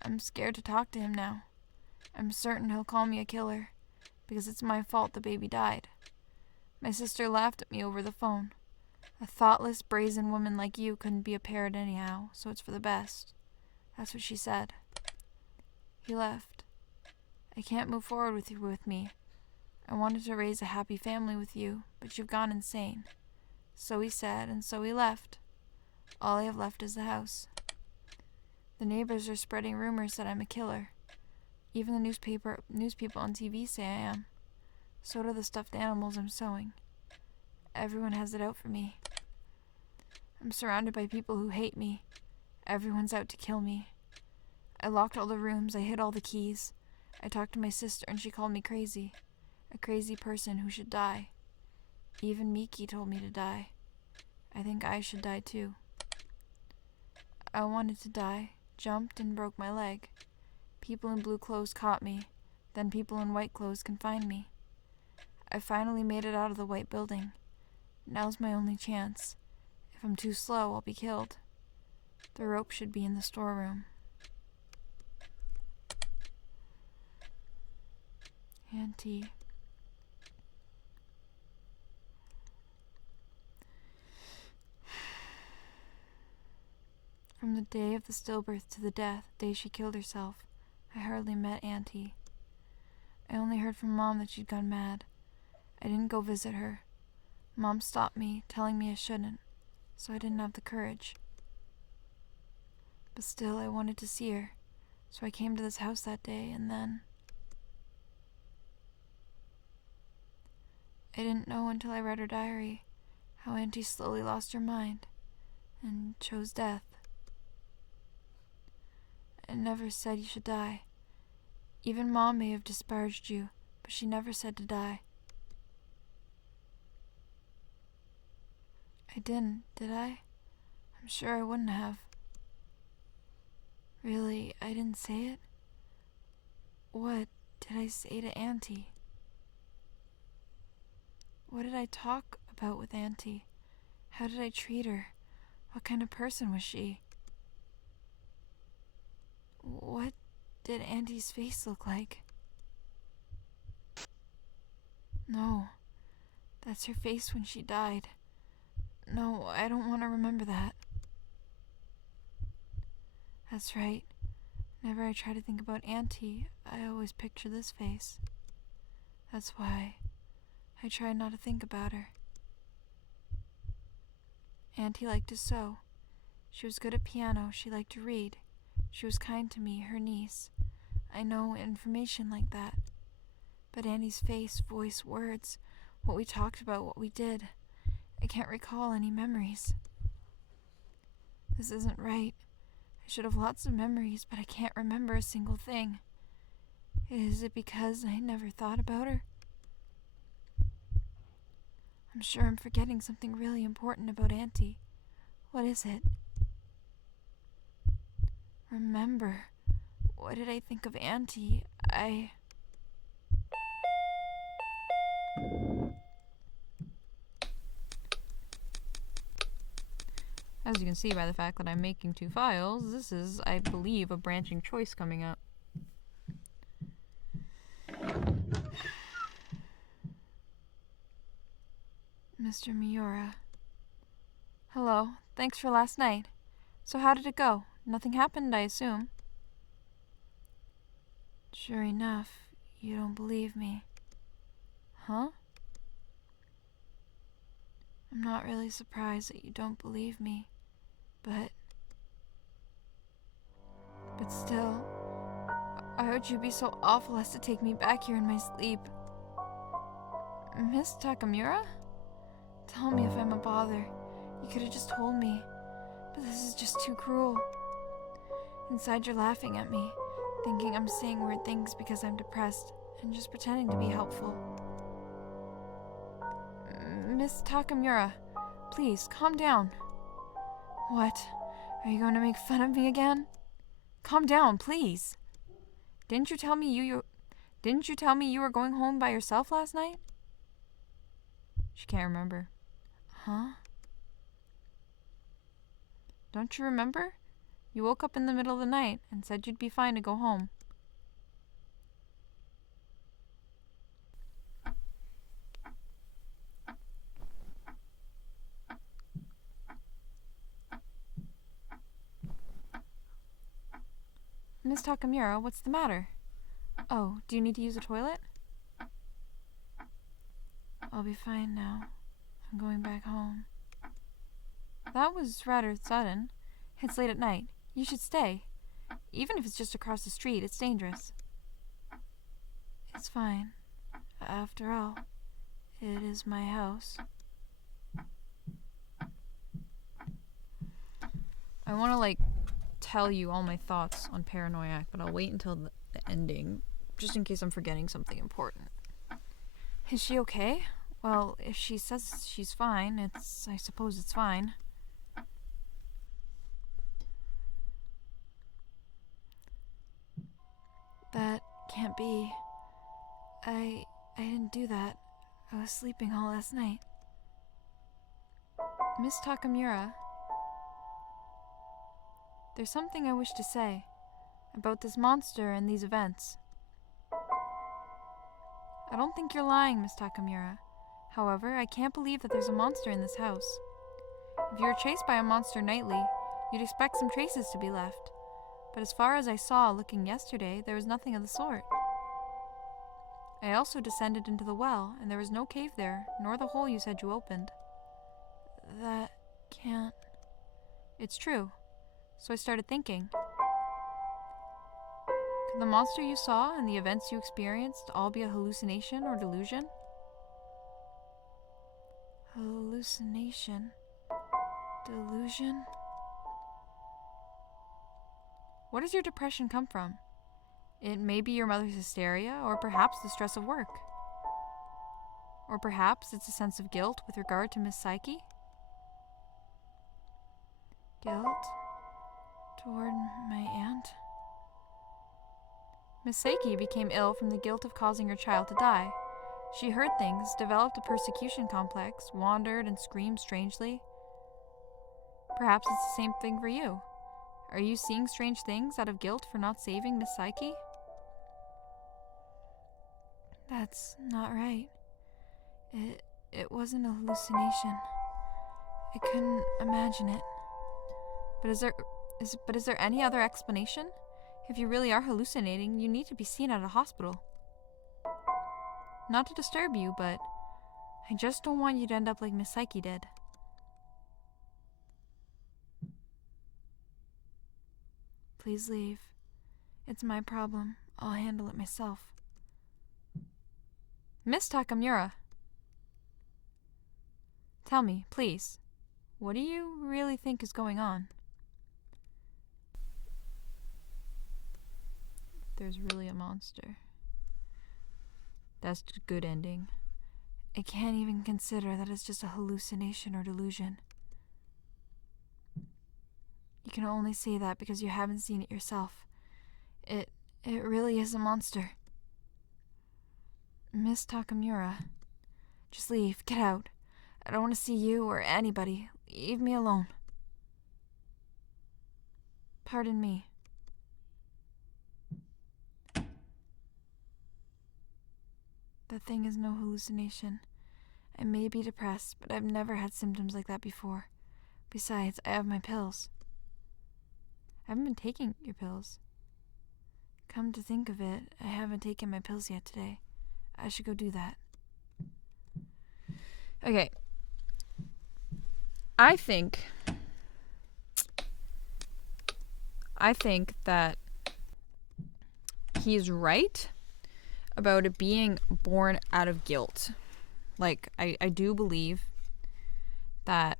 I'm scared to talk to him now. I'm certain he'll call me a killer, because it's my fault the baby died. My sister laughed at me over the phone. A thoughtless, brazen woman like you couldn't be a parent anyhow, so it's for the best. That's what she said. He left. I can't move forward with me. I wanted to raise a happy family with you, but you've gone insane. So he said, and so he left. All I have left is the house. The neighbors are spreading rumors that I'm a killer. Even the news people on TV say I am. So do the stuffed animals I'm sewing. Everyone has it out for me. I'm surrounded by people who hate me. Everyone's out to kill me. I locked all the rooms, I hid all the keys. I talked to my sister and she called me crazy. A crazy person who should die. Even Miki told me to die. I think I should die too. I wanted to die, jumped and broke my leg. People in blue clothes caught me. Then people in white clothes confined me. I finally made it out of the white building. Now's my only chance. If I'm too slow, I'll be killed. The rope should be in the storeroom. Auntie. From the day of the stillbirth to the day she killed herself, I hardly met Auntie. I only heard from Mom that she'd gone mad. I didn't go visit her. Mom stopped me, telling me I shouldn't, so I didn't have the courage. But still, I wanted to see her, so I came to this house that day, and then... I didn't know until I read her diary how Auntie slowly lost her mind and chose death. It never said you should die. Even Mom may have disparaged you, but she never said to die. I didn't, did I? I'm sure I wouldn't have. Really, I didn't say it? What did I say to Auntie? What did I talk about with Auntie? How did I treat her? What kind of person was she? What did Auntie's face look like? No, that's her face when she died. No, I don't want to remember that. That's right. Whenever I try to think about Auntie, I always picture this face. That's why I try not to think about her. Auntie liked to sew. She was good at piano. She liked to read. She was kind to me, her niece. I know information like that. But Auntie's face, voice, words, what we talked about, what we did, I can't recall any memories. This isn't right. I should have lots of memories, but I can't remember a single thing. Is it because I never thought about her? I'm sure I'm forgetting something really important about Auntie. What is it? Remember. What did I think of Auntie? As you can see by the fact that I'm making two files, this is, I believe, a branching choice coming up. Mr. Miura. Hello. Thanks for last night. So how did it go? Nothing happened, I assume. Sure enough, you don't believe me. Huh? I'm not really surprised that you don't believe me, but still, why would you be so awful as to take me back here in my sleep? Miss Takamura? Tell me if I'm a bother. You could have just told me, but this is just too cruel. Inside you're laughing at me, thinking I'm saying weird things because I'm depressed, and just pretending to be helpful. Miss Takamura, please, calm down. What? Are you going to make fun of me again? Calm down, please. Didn't you tell me you were going home by yourself last night? She can't remember. Huh? Don't you remember? You woke up in the middle of the night and said you'd be fine to go home. Miss Takamura, what's the matter? Oh, do you need to use the toilet? I'll be fine now. I'm going back home. That was rather sudden. It's late at night. You should stay. Even if it's just across the street, it's dangerous. It's fine. After all, it is my house. I want to, tell you all my thoughts on Paranoiac, but I'll wait until the ending, just in case I'm forgetting something important. Is she okay? Well, if she says she's fine, I suppose it's fine. That can't be. I didn't do that. I was sleeping all last night. Miss Takamura, there's something I wish to say about this monster and these events. I don't think you're lying, Miss Takamura. However, I can't believe that there's a monster in this house. If you were chased by a monster nightly, you'd expect some traces to be left. But as far as I saw looking yesterday, there was nothing of the sort. I also descended into the well, and there was no cave there, nor the hole you said you opened. That can't... It's true. So I started thinking. Could the monster you saw and the events you experienced all be a hallucination or delusion? Hallucination? Delusion? Where does your depression come from? It may be your mother's hysteria, or perhaps the stress of work. Or perhaps it's a sense of guilt with regard to Miss Psyche? Guilt? Toward my aunt? Miss Psyche became ill from the guilt of causing her child to die. She heard things, developed a persecution complex, wandered and screamed strangely. Perhaps it's the same thing for you. Are you seeing strange things out of guilt for not saving Miss Psyche? That's not right. It wasn't a hallucination. I couldn't imagine it. But is there any other explanation? If you really are hallucinating, you need to be seen at a hospital. Not to disturb you, but I just don't want you to end up like Miss Psyche did. Please leave. It's my problem. I'll handle it myself. Miss Takamura. Tell me, please, what do you really think is going on? There's really a monster. That's a good ending. I can't even consider that it's just a hallucination or delusion. You can only say that because you haven't seen it yourself. It really is a monster. Miss Takamura, just leave. Get out. I don't want to see you or anybody. Leave me alone. Pardon me. That thing is no hallucination. I may be depressed, but I've never had symptoms like that before. Besides, I have my pills. I haven't been taking your pills. Come to think of it, I haven't taken my pills yet today. I should go do that. Okay. I think that he's right about it being born out of guilt. I do believe that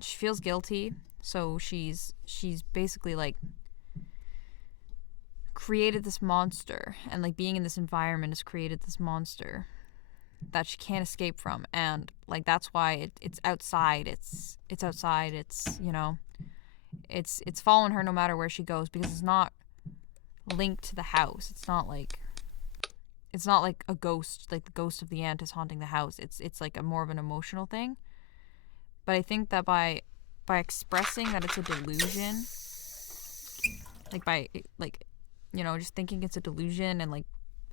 she feels guilty, so she's basically created this monster, and being in this environment has created this monster that she can't escape from, and that's why it's outside. It's outside. It's following her no matter where she goes, because it's not linked to the house. It's not like a ghost, like the ghost of the aunt is haunting the house. It's like a more of an emotional thing. But I think that by expressing that it's a delusion, just thinking it's a delusion and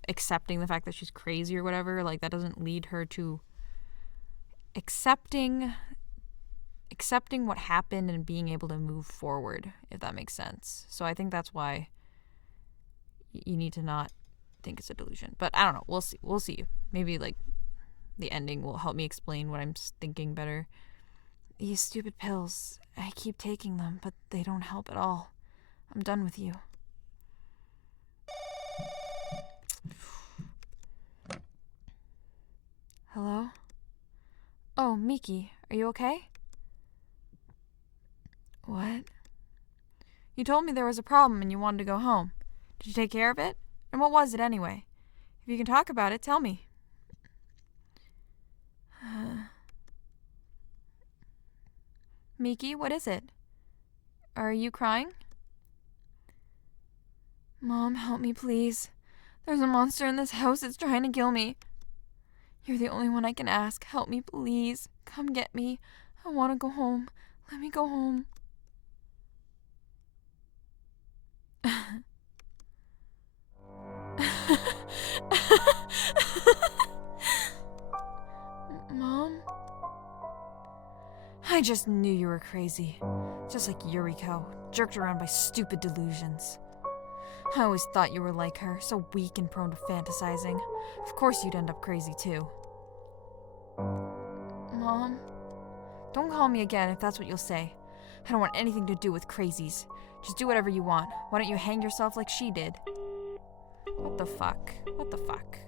accepting the fact that she's crazy or whatever, that doesn't lead her to accepting what happened and being able to move forward, if that makes sense. So I think that's why you need to not think it's a delusion. But I don't know. We'll see. Maybe the ending will help me explain what I'm thinking better. These stupid pills. I keep taking them, but they don't help at all. I'm done with you. Hello? Oh, Miki, are you okay? What? You told me there was a problem and you wanted to go home. Did you take care of it? And what was it anyway? If you can talk about it, tell me. Miki, what is it? Are you crying? Mom, help me, please. There's a monster in this house. It's trying to kill me. You're the only one I can ask. Help me, please. Come get me. I want to go home. Let me go home. Mom? I just knew you were crazy. Just like Yuriko, jerked around by stupid delusions. I always thought you were like her, so weak and prone to fantasizing. Of course you'd end up crazy too. Mom? Don't call me again if that's what you'll say. I don't want anything to do with crazies. Just do whatever you want. Why don't you hang yourself like she did? What the fuck? What the fuck?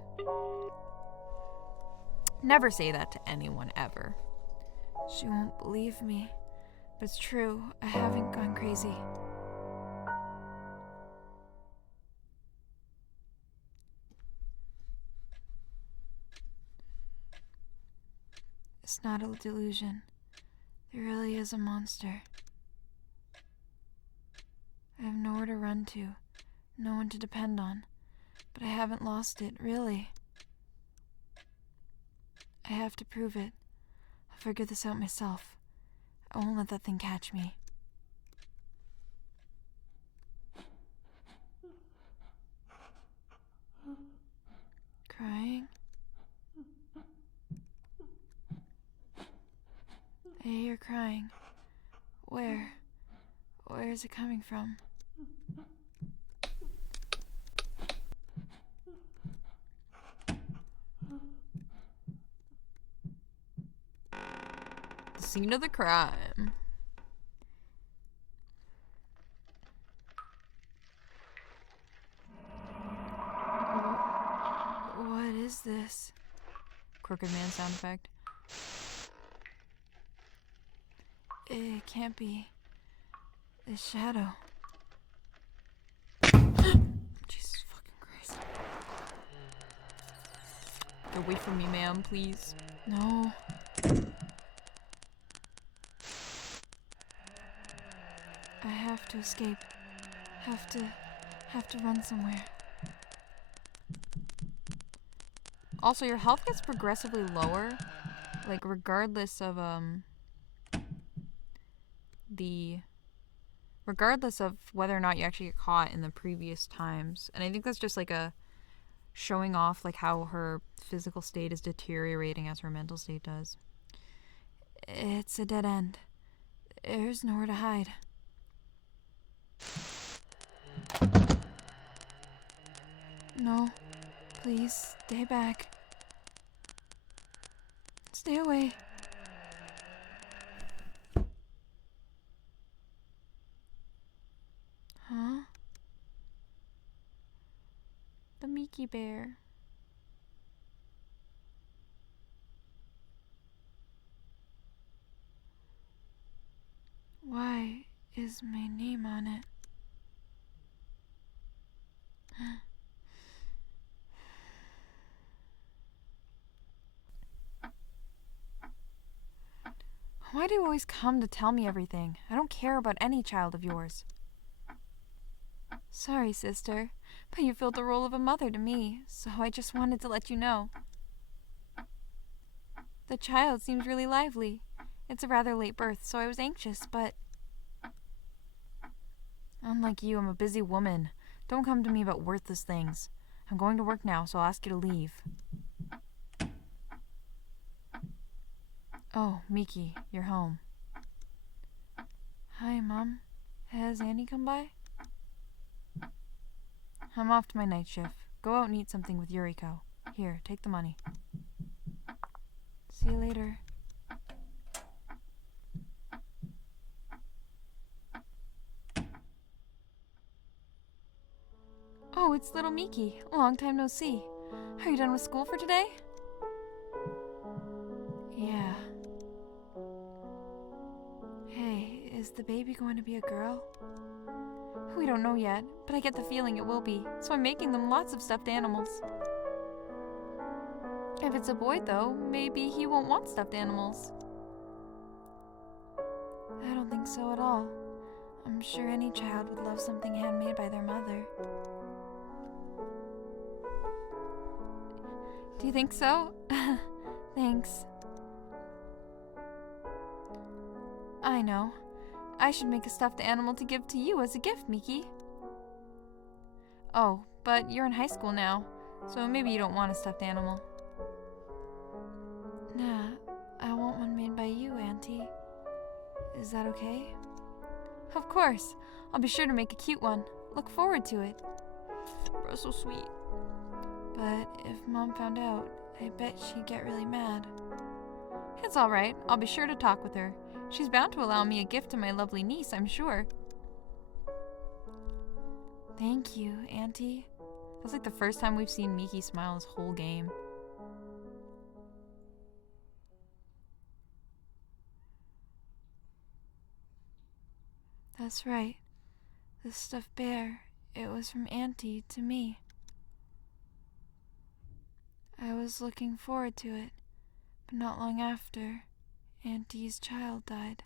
Never say that to anyone, ever. She won't believe me. But it's true. I haven't gone crazy. It's not a delusion. There really is a monster. I have nowhere to run to, no one to depend on, but I haven't lost it, really. I have to prove it. I'll figure this out myself. I won't let that thing catch me. Crying? I hear you're crying. Where? Where is it coming from? The scene of the crime. What is this? Crooked man sound effect. It can't be. The shadow. Jesus fucking Christ. Get away from me, ma'am, please. No. I have to escape. Have to run somewhere. Also, your health gets progressively lower, like regardless of regardless of whether or not you actually get caught in the previous times. And I think that's just like a showing off like how her physical state is deteriorating as her mental state does. It's a dead end. There's nowhere to hide. No, please, stay back. Stay away. Huh? The Miki bear. Why is my name on it? Why do you always come to tell me everything? I don't care about any child of yours. Sorry, sister, but you filled the role of a mother to me, so I just wanted to let you know. The child seems really lively. It's a rather late birth, so I was anxious, but... Unlike you, I'm a busy woman. Don't come to me about worthless things. I'm going to work now, so I'll ask you to leave. Oh, Miki, you're home. Hi, Mom. Has Annie come by? I'm off to my night shift. Go out and eat something with Yuriko. Here, take the money. See you later. Oh, it's little Miki. A long time no see. Are you done with school for today? Yeah. Hey, is the baby going to be a girl? We don't know yet, but I get the feeling it will be, so I'm making them lots of stuffed animals. If it's a boy, though, maybe he won't want stuffed animals. I don't think so at all. I'm sure any child would love something handmade by their mother. Do you think so? Thanks. I know. I should make a stuffed animal to give to you as a gift, Miki. Oh, but you're in high school now, so maybe you don't want a stuffed animal. Nah, I want one made by you, Auntie. Is that okay? Of course. I'll be sure to make a cute one. Look forward to it. Bro's so sweet. But if Mom found out, I bet she'd get really mad. It's all right. I'll be sure to talk with her. She's bound to allow me a gift to my lovely niece, I'm sure. Thank you, Auntie. That's like the first time we've seen Miki smile this whole game. That's right. This stuffed bear, it was from Auntie to me. I was looking forward to it, but not long after, Auntie's child died.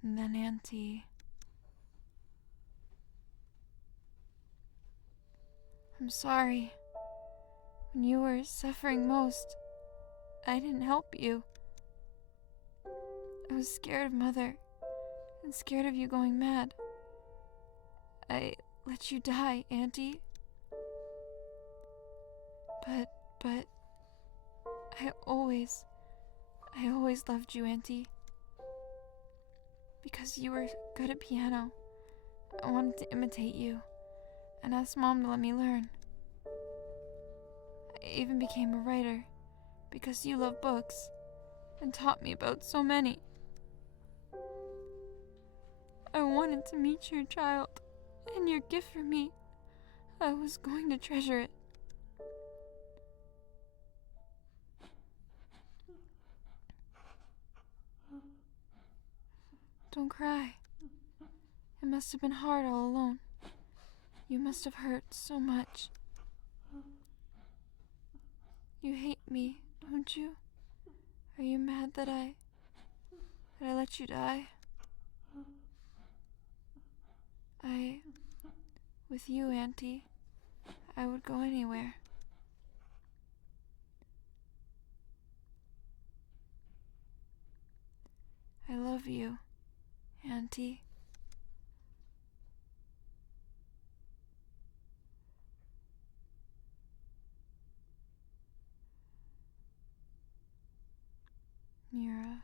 And then Auntie... I'm sorry. When you were suffering most, I didn't help you. I was scared of Mother, and scared of you going mad. I let you die, Auntie. But, I always loved you, Auntie. Because you were good at piano, I wanted to imitate you, and asked Mom to let me learn. I even became a writer, because you love books, and taught me about so many. I wanted to meet your child, and your gift for me. I was going to treasure it. Don't cry. It must have been hard all alone. You must have hurt so much. You hate me, don't you? Are you mad that I let you die? With you, Auntie, I would go anywhere. I love you, Auntie. Mura.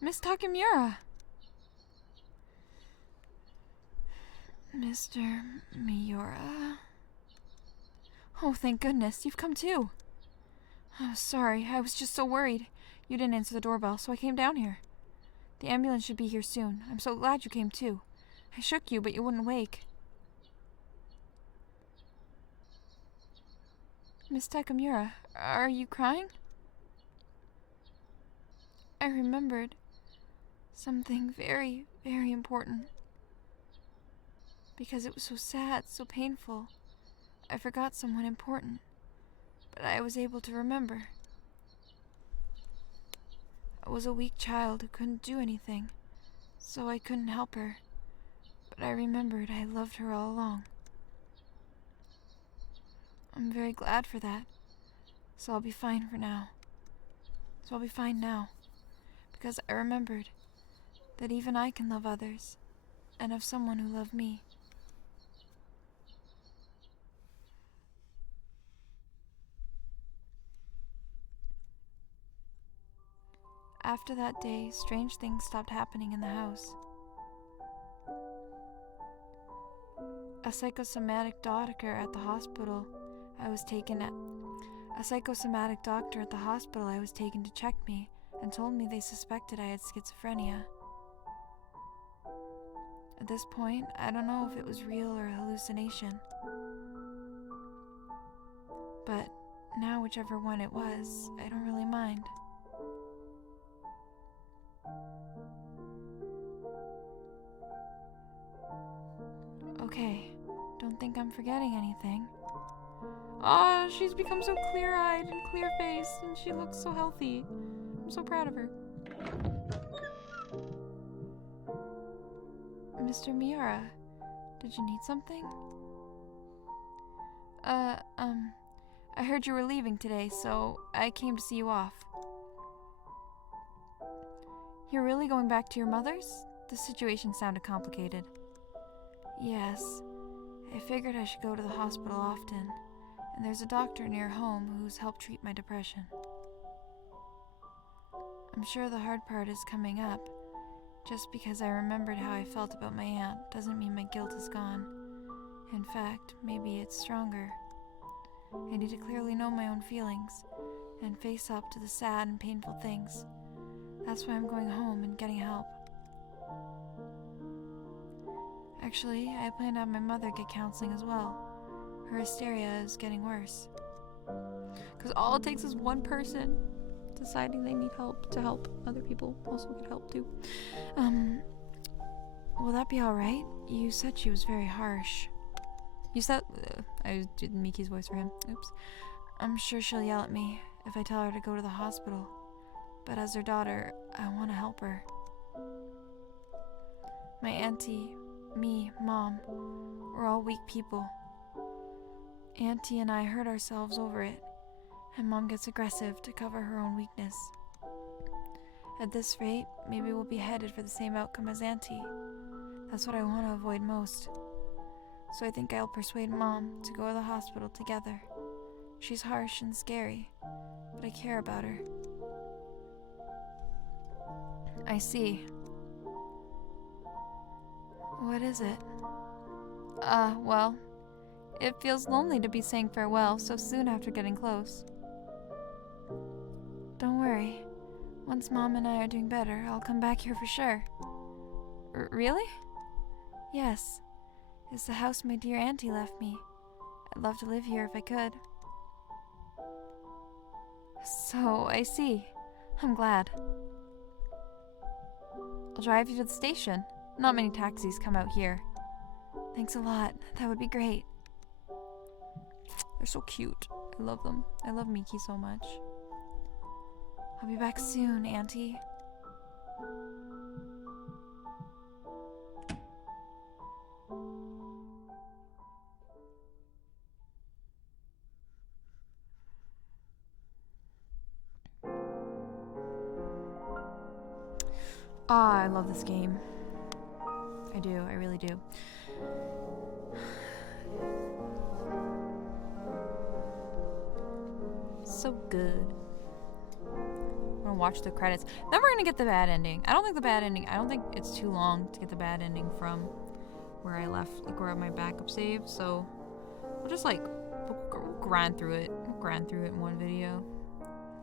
Miss Takamura! Mr. Miura. Oh, thank goodness, you've come too. Oh, sorry, I was just so worried. You didn't answer the doorbell, so I came down here. The ambulance should be here soon. I'm so glad you came too. I shook you, but you wouldn't wake. Miss Takamura, are you crying? I remembered something very, very important. Because it was so sad, so painful, I forgot someone important, but I was able to remember. I was a weak child who couldn't do anything, so I couldn't help her, but I remembered I loved her all along. I'm very glad for that, so I'll be fine for now. So I'll be fine now, because I remembered that even I can love others, and have someone who loved me. After that day, strange things stopped happening in the house. A psychosomatic doctor at the hospital I was taken to check me and told me they suspected I had schizophrenia. At this point, I don't know if it was real or a hallucination. But now, whichever one it was, I don't really mind. Okay, don't think I'm forgetting anything. Ah, she's become so clear-eyed and clear-faced, and she looks so healthy. I'm so proud of her. Mr. Miura, did you need something? I heard you were leaving today, so I came to see you off. You're really going back to your mother's? The situation sounded complicated. Yes. I figured I should go to the hospital often, and there's a doctor near home who's helped treat my depression. I'm sure the hard part is coming up. Just because I remembered how I felt about my aunt doesn't mean my guilt is gone. In fact, maybe it's stronger. I need to clearly know my own feelings and face up to the sad and painful things. That's why I'm going home and getting help. Actually, I plan to have my mother get counseling as well. Her hysteria is getting worse. Because all it takes is one person deciding they need help to help other people also get help too. Will that be alright? You said she was very harsh. You said... I did Miki's voice for him. Oops. I'm sure she'll yell at me if I tell her to go to the hospital. But as her daughter, I want to help her. My auntie, me, Mom, we're all weak people. Auntie and I hurt ourselves over it, and Mom gets aggressive to cover her own weakness. At this rate, maybe we'll be headed for the same outcome as Auntie. That's what I want to avoid most. So I think I'll persuade Mom to go to the hospital together. She's harsh and scary, but I care about her. I see. What is it? Well, it feels lonely to be saying farewell so soon after getting close. Don't worry. Once Mom and I are doing better, I'll come back here for sure. Really? Yes. It's the house my dear auntie left me. I'd love to live here if I could. So, I see. I'm glad. I'll drive you to the station. Not many taxis come out here. Thanks a lot. That would be great. They're so cute. I love them. I love Miki so much. I'll be back soon, Auntie. Ah, I love this game. I do, I really do. So good. I'm gonna watch the credits. Then we're gonna get the bad ending. I don't think it's too long to get the bad ending from where I left, like where my backup save. So we'll just we'll grind through it. In one video.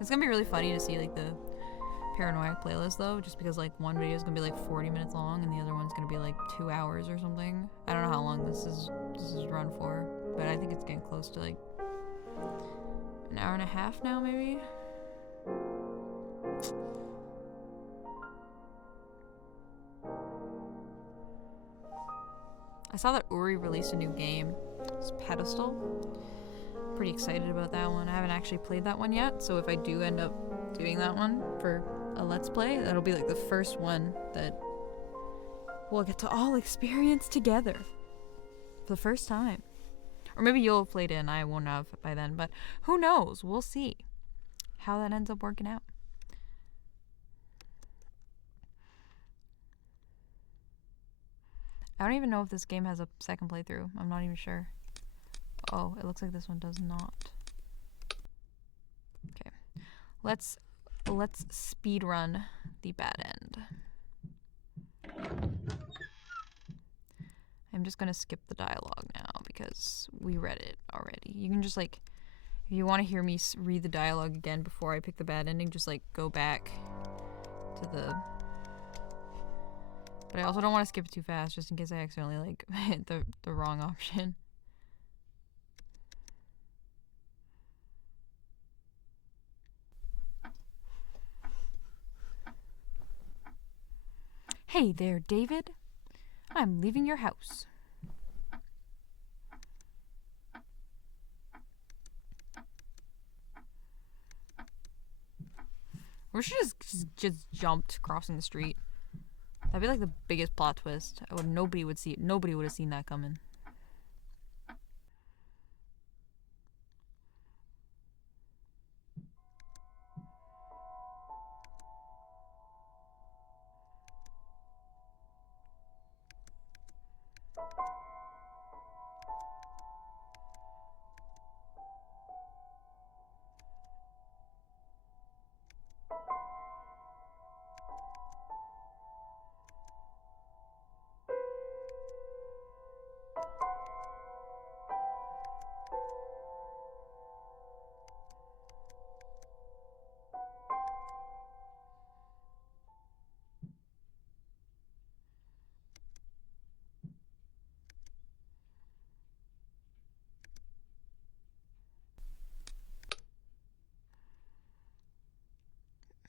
It's gonna be really funny to see like the Paranoiac playlist though, just because like one video is gonna be like 40 minutes long and the other one's gonna be like 2 hours or something. I don't know how long this is run for, but I think it's getting close to like an hour and a half now, maybe. I saw that Uri released a new game. It's Pedestal. Pretty excited about that one. I haven't actually played that one yet, so if I do end up doing that one for a Let's Play, that'll be like the first one that we'll get to all experience together for the first time. Or maybe you'll have played it and I won't have by then, but who knows? We'll see how that ends up working out. I don't even know if this game has a second playthrough. I'm not even sure. Oh, it looks like this one does not. Okay. Let's speed run the bad end. I'm just gonna skip the dialogue now because we read it already. You can just if you want to hear me read the dialogue again before I pick the bad ending, just go back to But I also don't want to skip it too fast just in case I accidentally like hit the wrong option. Hey there, David. I'm leaving your house. Or she just jumped crossing the street. That'd be like the biggest plot twist. Nobody would have seen that coming.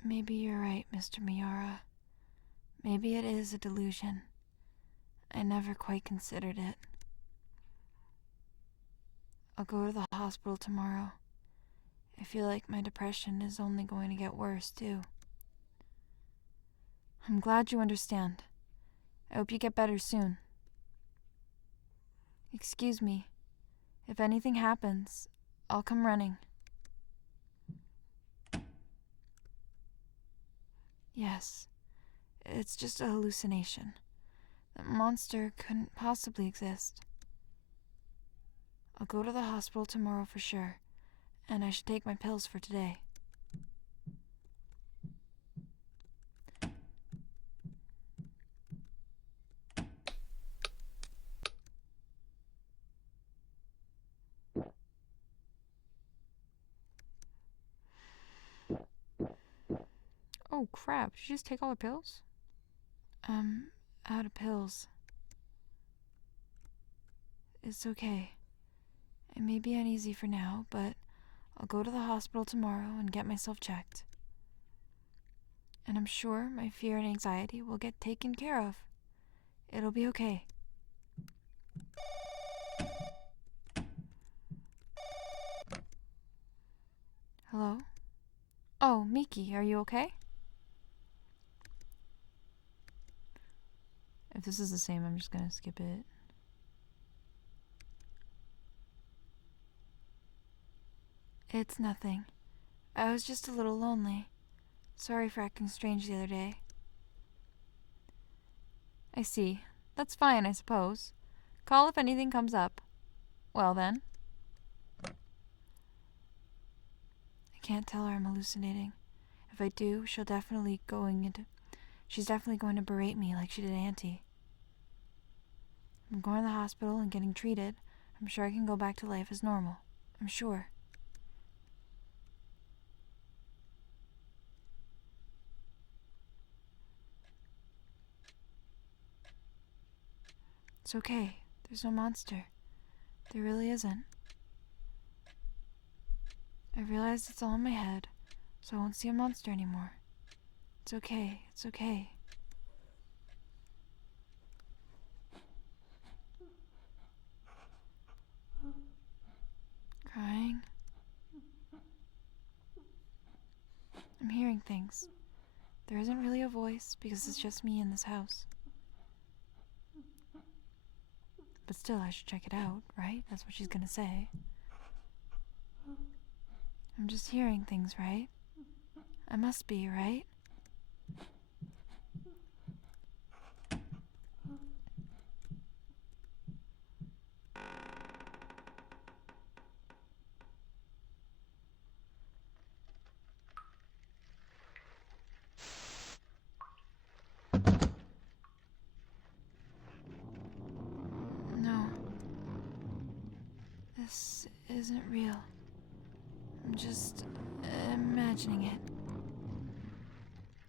Maybe you're right, Mr. Miara. Maybe it is a delusion. I never quite considered it. I'll go to the hospital tomorrow. I feel like my depression is only going to get worse, too. I'm glad you understand. I hope you get better soon. Excuse me. If anything happens, I'll come running. Yes, it's just a hallucination. That monster couldn't possibly exist. I'll go to the hospital tomorrow for sure, and I should take my pills for today. Oh crap, did she just take all her pills? I'm out of pills. It's okay. It may be uneasy for now, but I'll go to the hospital tomorrow and get myself checked. And I'm sure my fear and anxiety will get taken care of. It'll be okay. Hello? Oh, Miki, are you okay? If this is the same, I'm just gonna skip it. It's nothing. I was just a little lonely. Sorry for acting strange the other day. I see. That's fine, I suppose. Call if anything comes up. Well then. I can't tell her I'm hallucinating. If I do, she's definitely going to berate me like she did Auntie. I'm going to the hospital and getting treated. I'm sure I can go back to life as normal. I'm sure. It's okay. There's no monster. There really isn't. I realized it's all in my head, so I won't see a monster anymore. It's okay. It's okay. Crying. I'm hearing things. There isn't really a voice because it's just me in this house. But still, I should check it out, right? That's what she's gonna say. I'm just hearing things, right? I must be, right? No. This isn't real. I'm just imagining it.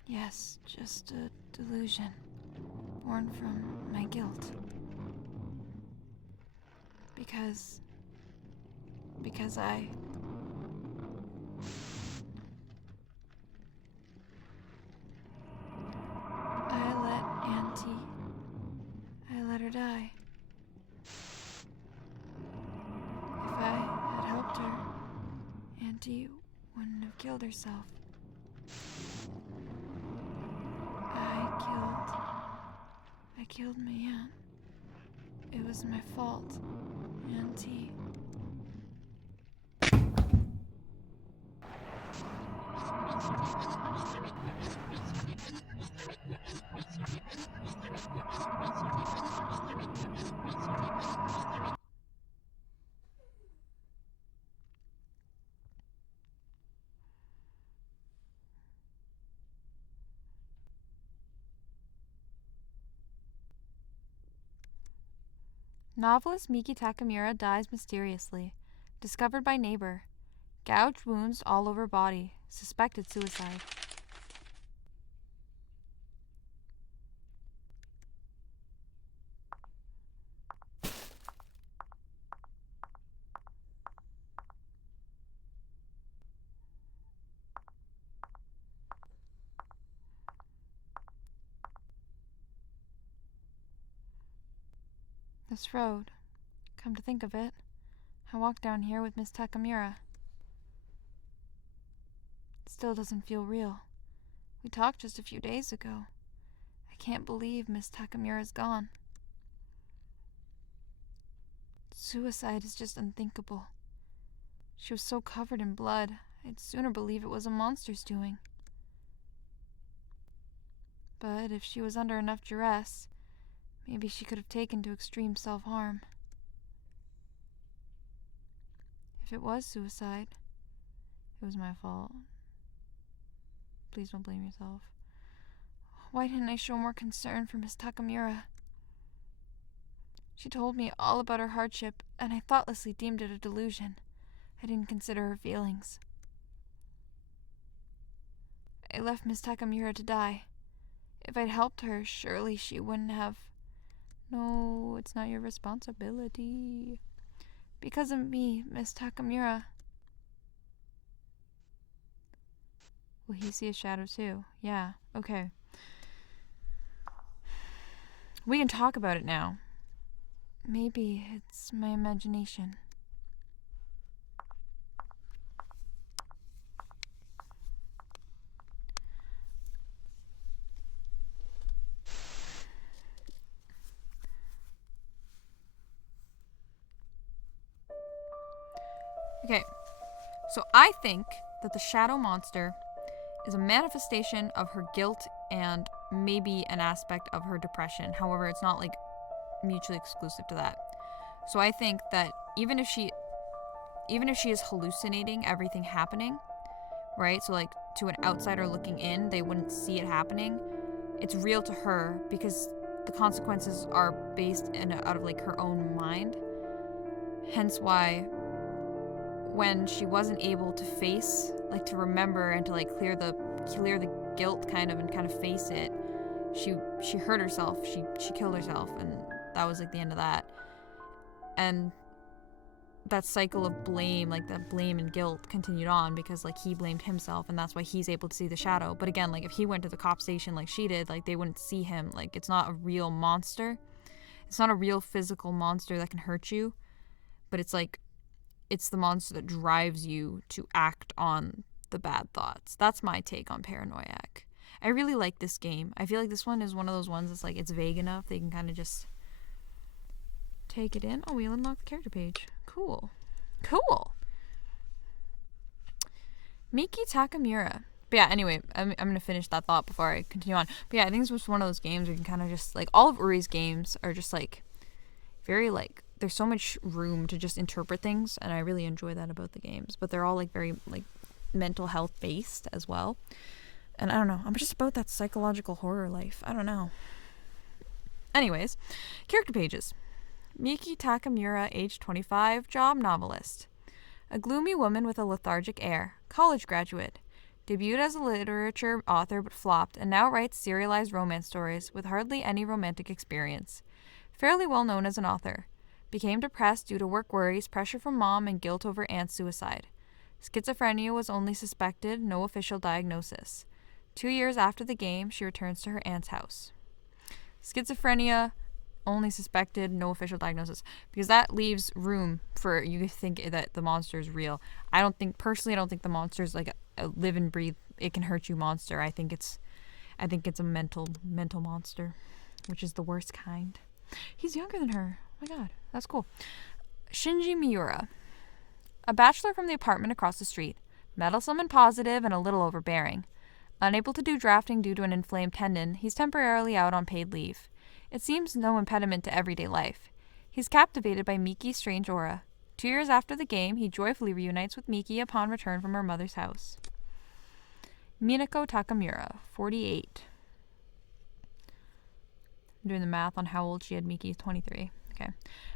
Yes, just a delusion. born from my guilt. Because I let her die. If I had helped her, Auntie wouldn't have killed herself. I killed my aunt. It was my fault, Auntie. Novelist Miki Takamura dies mysteriously. Discovered by neighbor. Gouged wounds all over body. Suspected suicide. This road, come to think of it, I walked down here with Miss Takamura. It still doesn't feel real. We talked just a few days ago. I can't believe Miss Takamura's gone. Suicide is just unthinkable. She was so covered in blood, I'd sooner believe it was a monster's doing. But if she was under enough duress, maybe she could have taken to extreme self-harm. If it was suicide, it was my fault. Please don't blame yourself. Why didn't I show more concern for Miss Takamura? She told me all about her hardship, and I thoughtlessly deemed it a delusion. I didn't consider her feelings. I left Miss Takamura to die. If I'd helped her, surely she wouldn't have... No, it's not your responsibility. Because of me, Miss Takamura... Will he see a shadow too? Yeah, okay. We can talk about it now. Maybe it's my imagination. Okay, so I think that the shadow monster is a manifestation of her guilt and maybe an aspect of her depression. However, it's not like mutually exclusive to that. So I think that even if she is hallucinating everything happening, right? So like to an outsider looking in, they wouldn't see it happening. It's real to her because the consequences are based out of like her own mind. Hence why when she wasn't able to face, like to remember and to like clear the guilt kind of face it, she hurt herself. She killed herself, and that was like the end of that. And that cycle of blame, like that blame and guilt continued on because like he blamed himself, and that's why he's able to see the shadow. But again, like if he went to the cop station like she did, like they wouldn't see him. Like it's not a real monster. It's not a real physical monster that can hurt you, but it's like it's the monster that drives you to act on the bad thoughts. That's my take on Paranoiac. I really like this game. I feel like this one is one of those ones that's like it's vague enough they can kind of just take it in. Oh, we unlocked the character page. Cool. Miki Takamura. But yeah, anyway, I'm gonna finish that thought before I continue on. But yeah, I think this was one of those games where you can kind of just like all of Uri's games are just like very like there's so much room to just interpret things, and I really enjoy that about the games. But they're all like very like mental health based as well. And I don't know, I'm just about that psychological horror life. I don't know. Anyways, character pages. Miki Takamura, age 25, job novelist. A gloomy woman with a lethargic air, college graduate. Debuted as a literature author but flopped, and now writes serialized romance stories with hardly any romantic experience. Fairly well known as an author. Became depressed due to work worries, pressure from mom, and guilt over aunt's suicide. Schizophrenia was only suspected, no official diagnosis. 2 years after the game, she returns to her aunt's house. Schizophrenia, only suspected, no official diagnosis. Because that leaves room for you to think that the monster is real. I don't think the monster is like a live and breathe, it can hurt you monster. I think it's a mental monster, which is the worst kind. He's younger than her. Oh my god, that's cool. Shinji Miura. A bachelor from the apartment across the street. Meddlesome and positive and a little overbearing. Unable to do drafting due to an inflamed tendon, he's temporarily out on paid leave. It seems no impediment to everyday life. He's captivated by Miki's strange aura. 2 years after the game, he joyfully reunites with Miki upon return from her mother's house. Minako Takamura, 48. I'm doing the math on how old she had Miki, 23. Okay.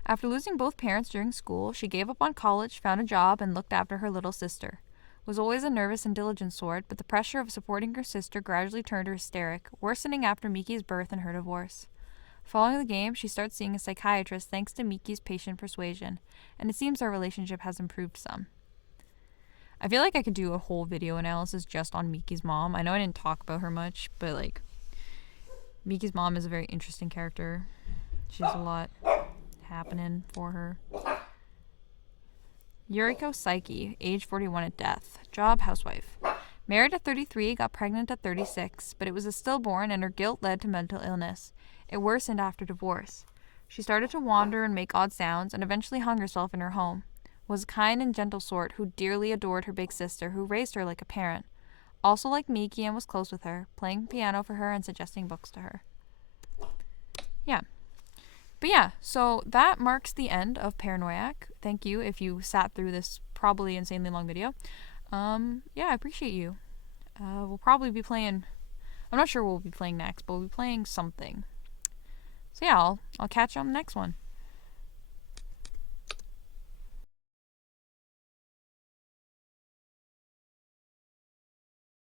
After losing both parents during school, she gave up on college, found a job, and looked after her little sister. Was always a nervous and diligent sort, but the pressure of supporting her sister gradually turned her hysteric, worsening after Miki's birth and her divorce. Following the game, she starts seeing a psychiatrist thanks to Miki's patient persuasion, and it seems their relationship has improved some. I feel like I could do a whole video analysis just on Miki's mom. I know I didn't talk about her much, but like, Miki's mom is a very interesting character. She has a lot happening for her. Yuriko Saiki, age 41 at death. Job, housewife. Married at 33, got pregnant at 36, but it was a stillborn and her guilt led to mental illness. It worsened after divorce. She started to wander and make odd sounds and eventually hung herself in her home. Was a kind and gentle sort who dearly adored her big sister who raised her like a parent. Also liked Miki and was close with her, playing piano for her and suggesting books to her. Yeah. But yeah, so that marks the end of Paranoiac. Thank you if you sat through this probably insanely long video. Yeah, I appreciate you. We'll probably be playing, I'm not sure what we'll be playing next, but we'll be playing something. So yeah, I'll catch you on the next one.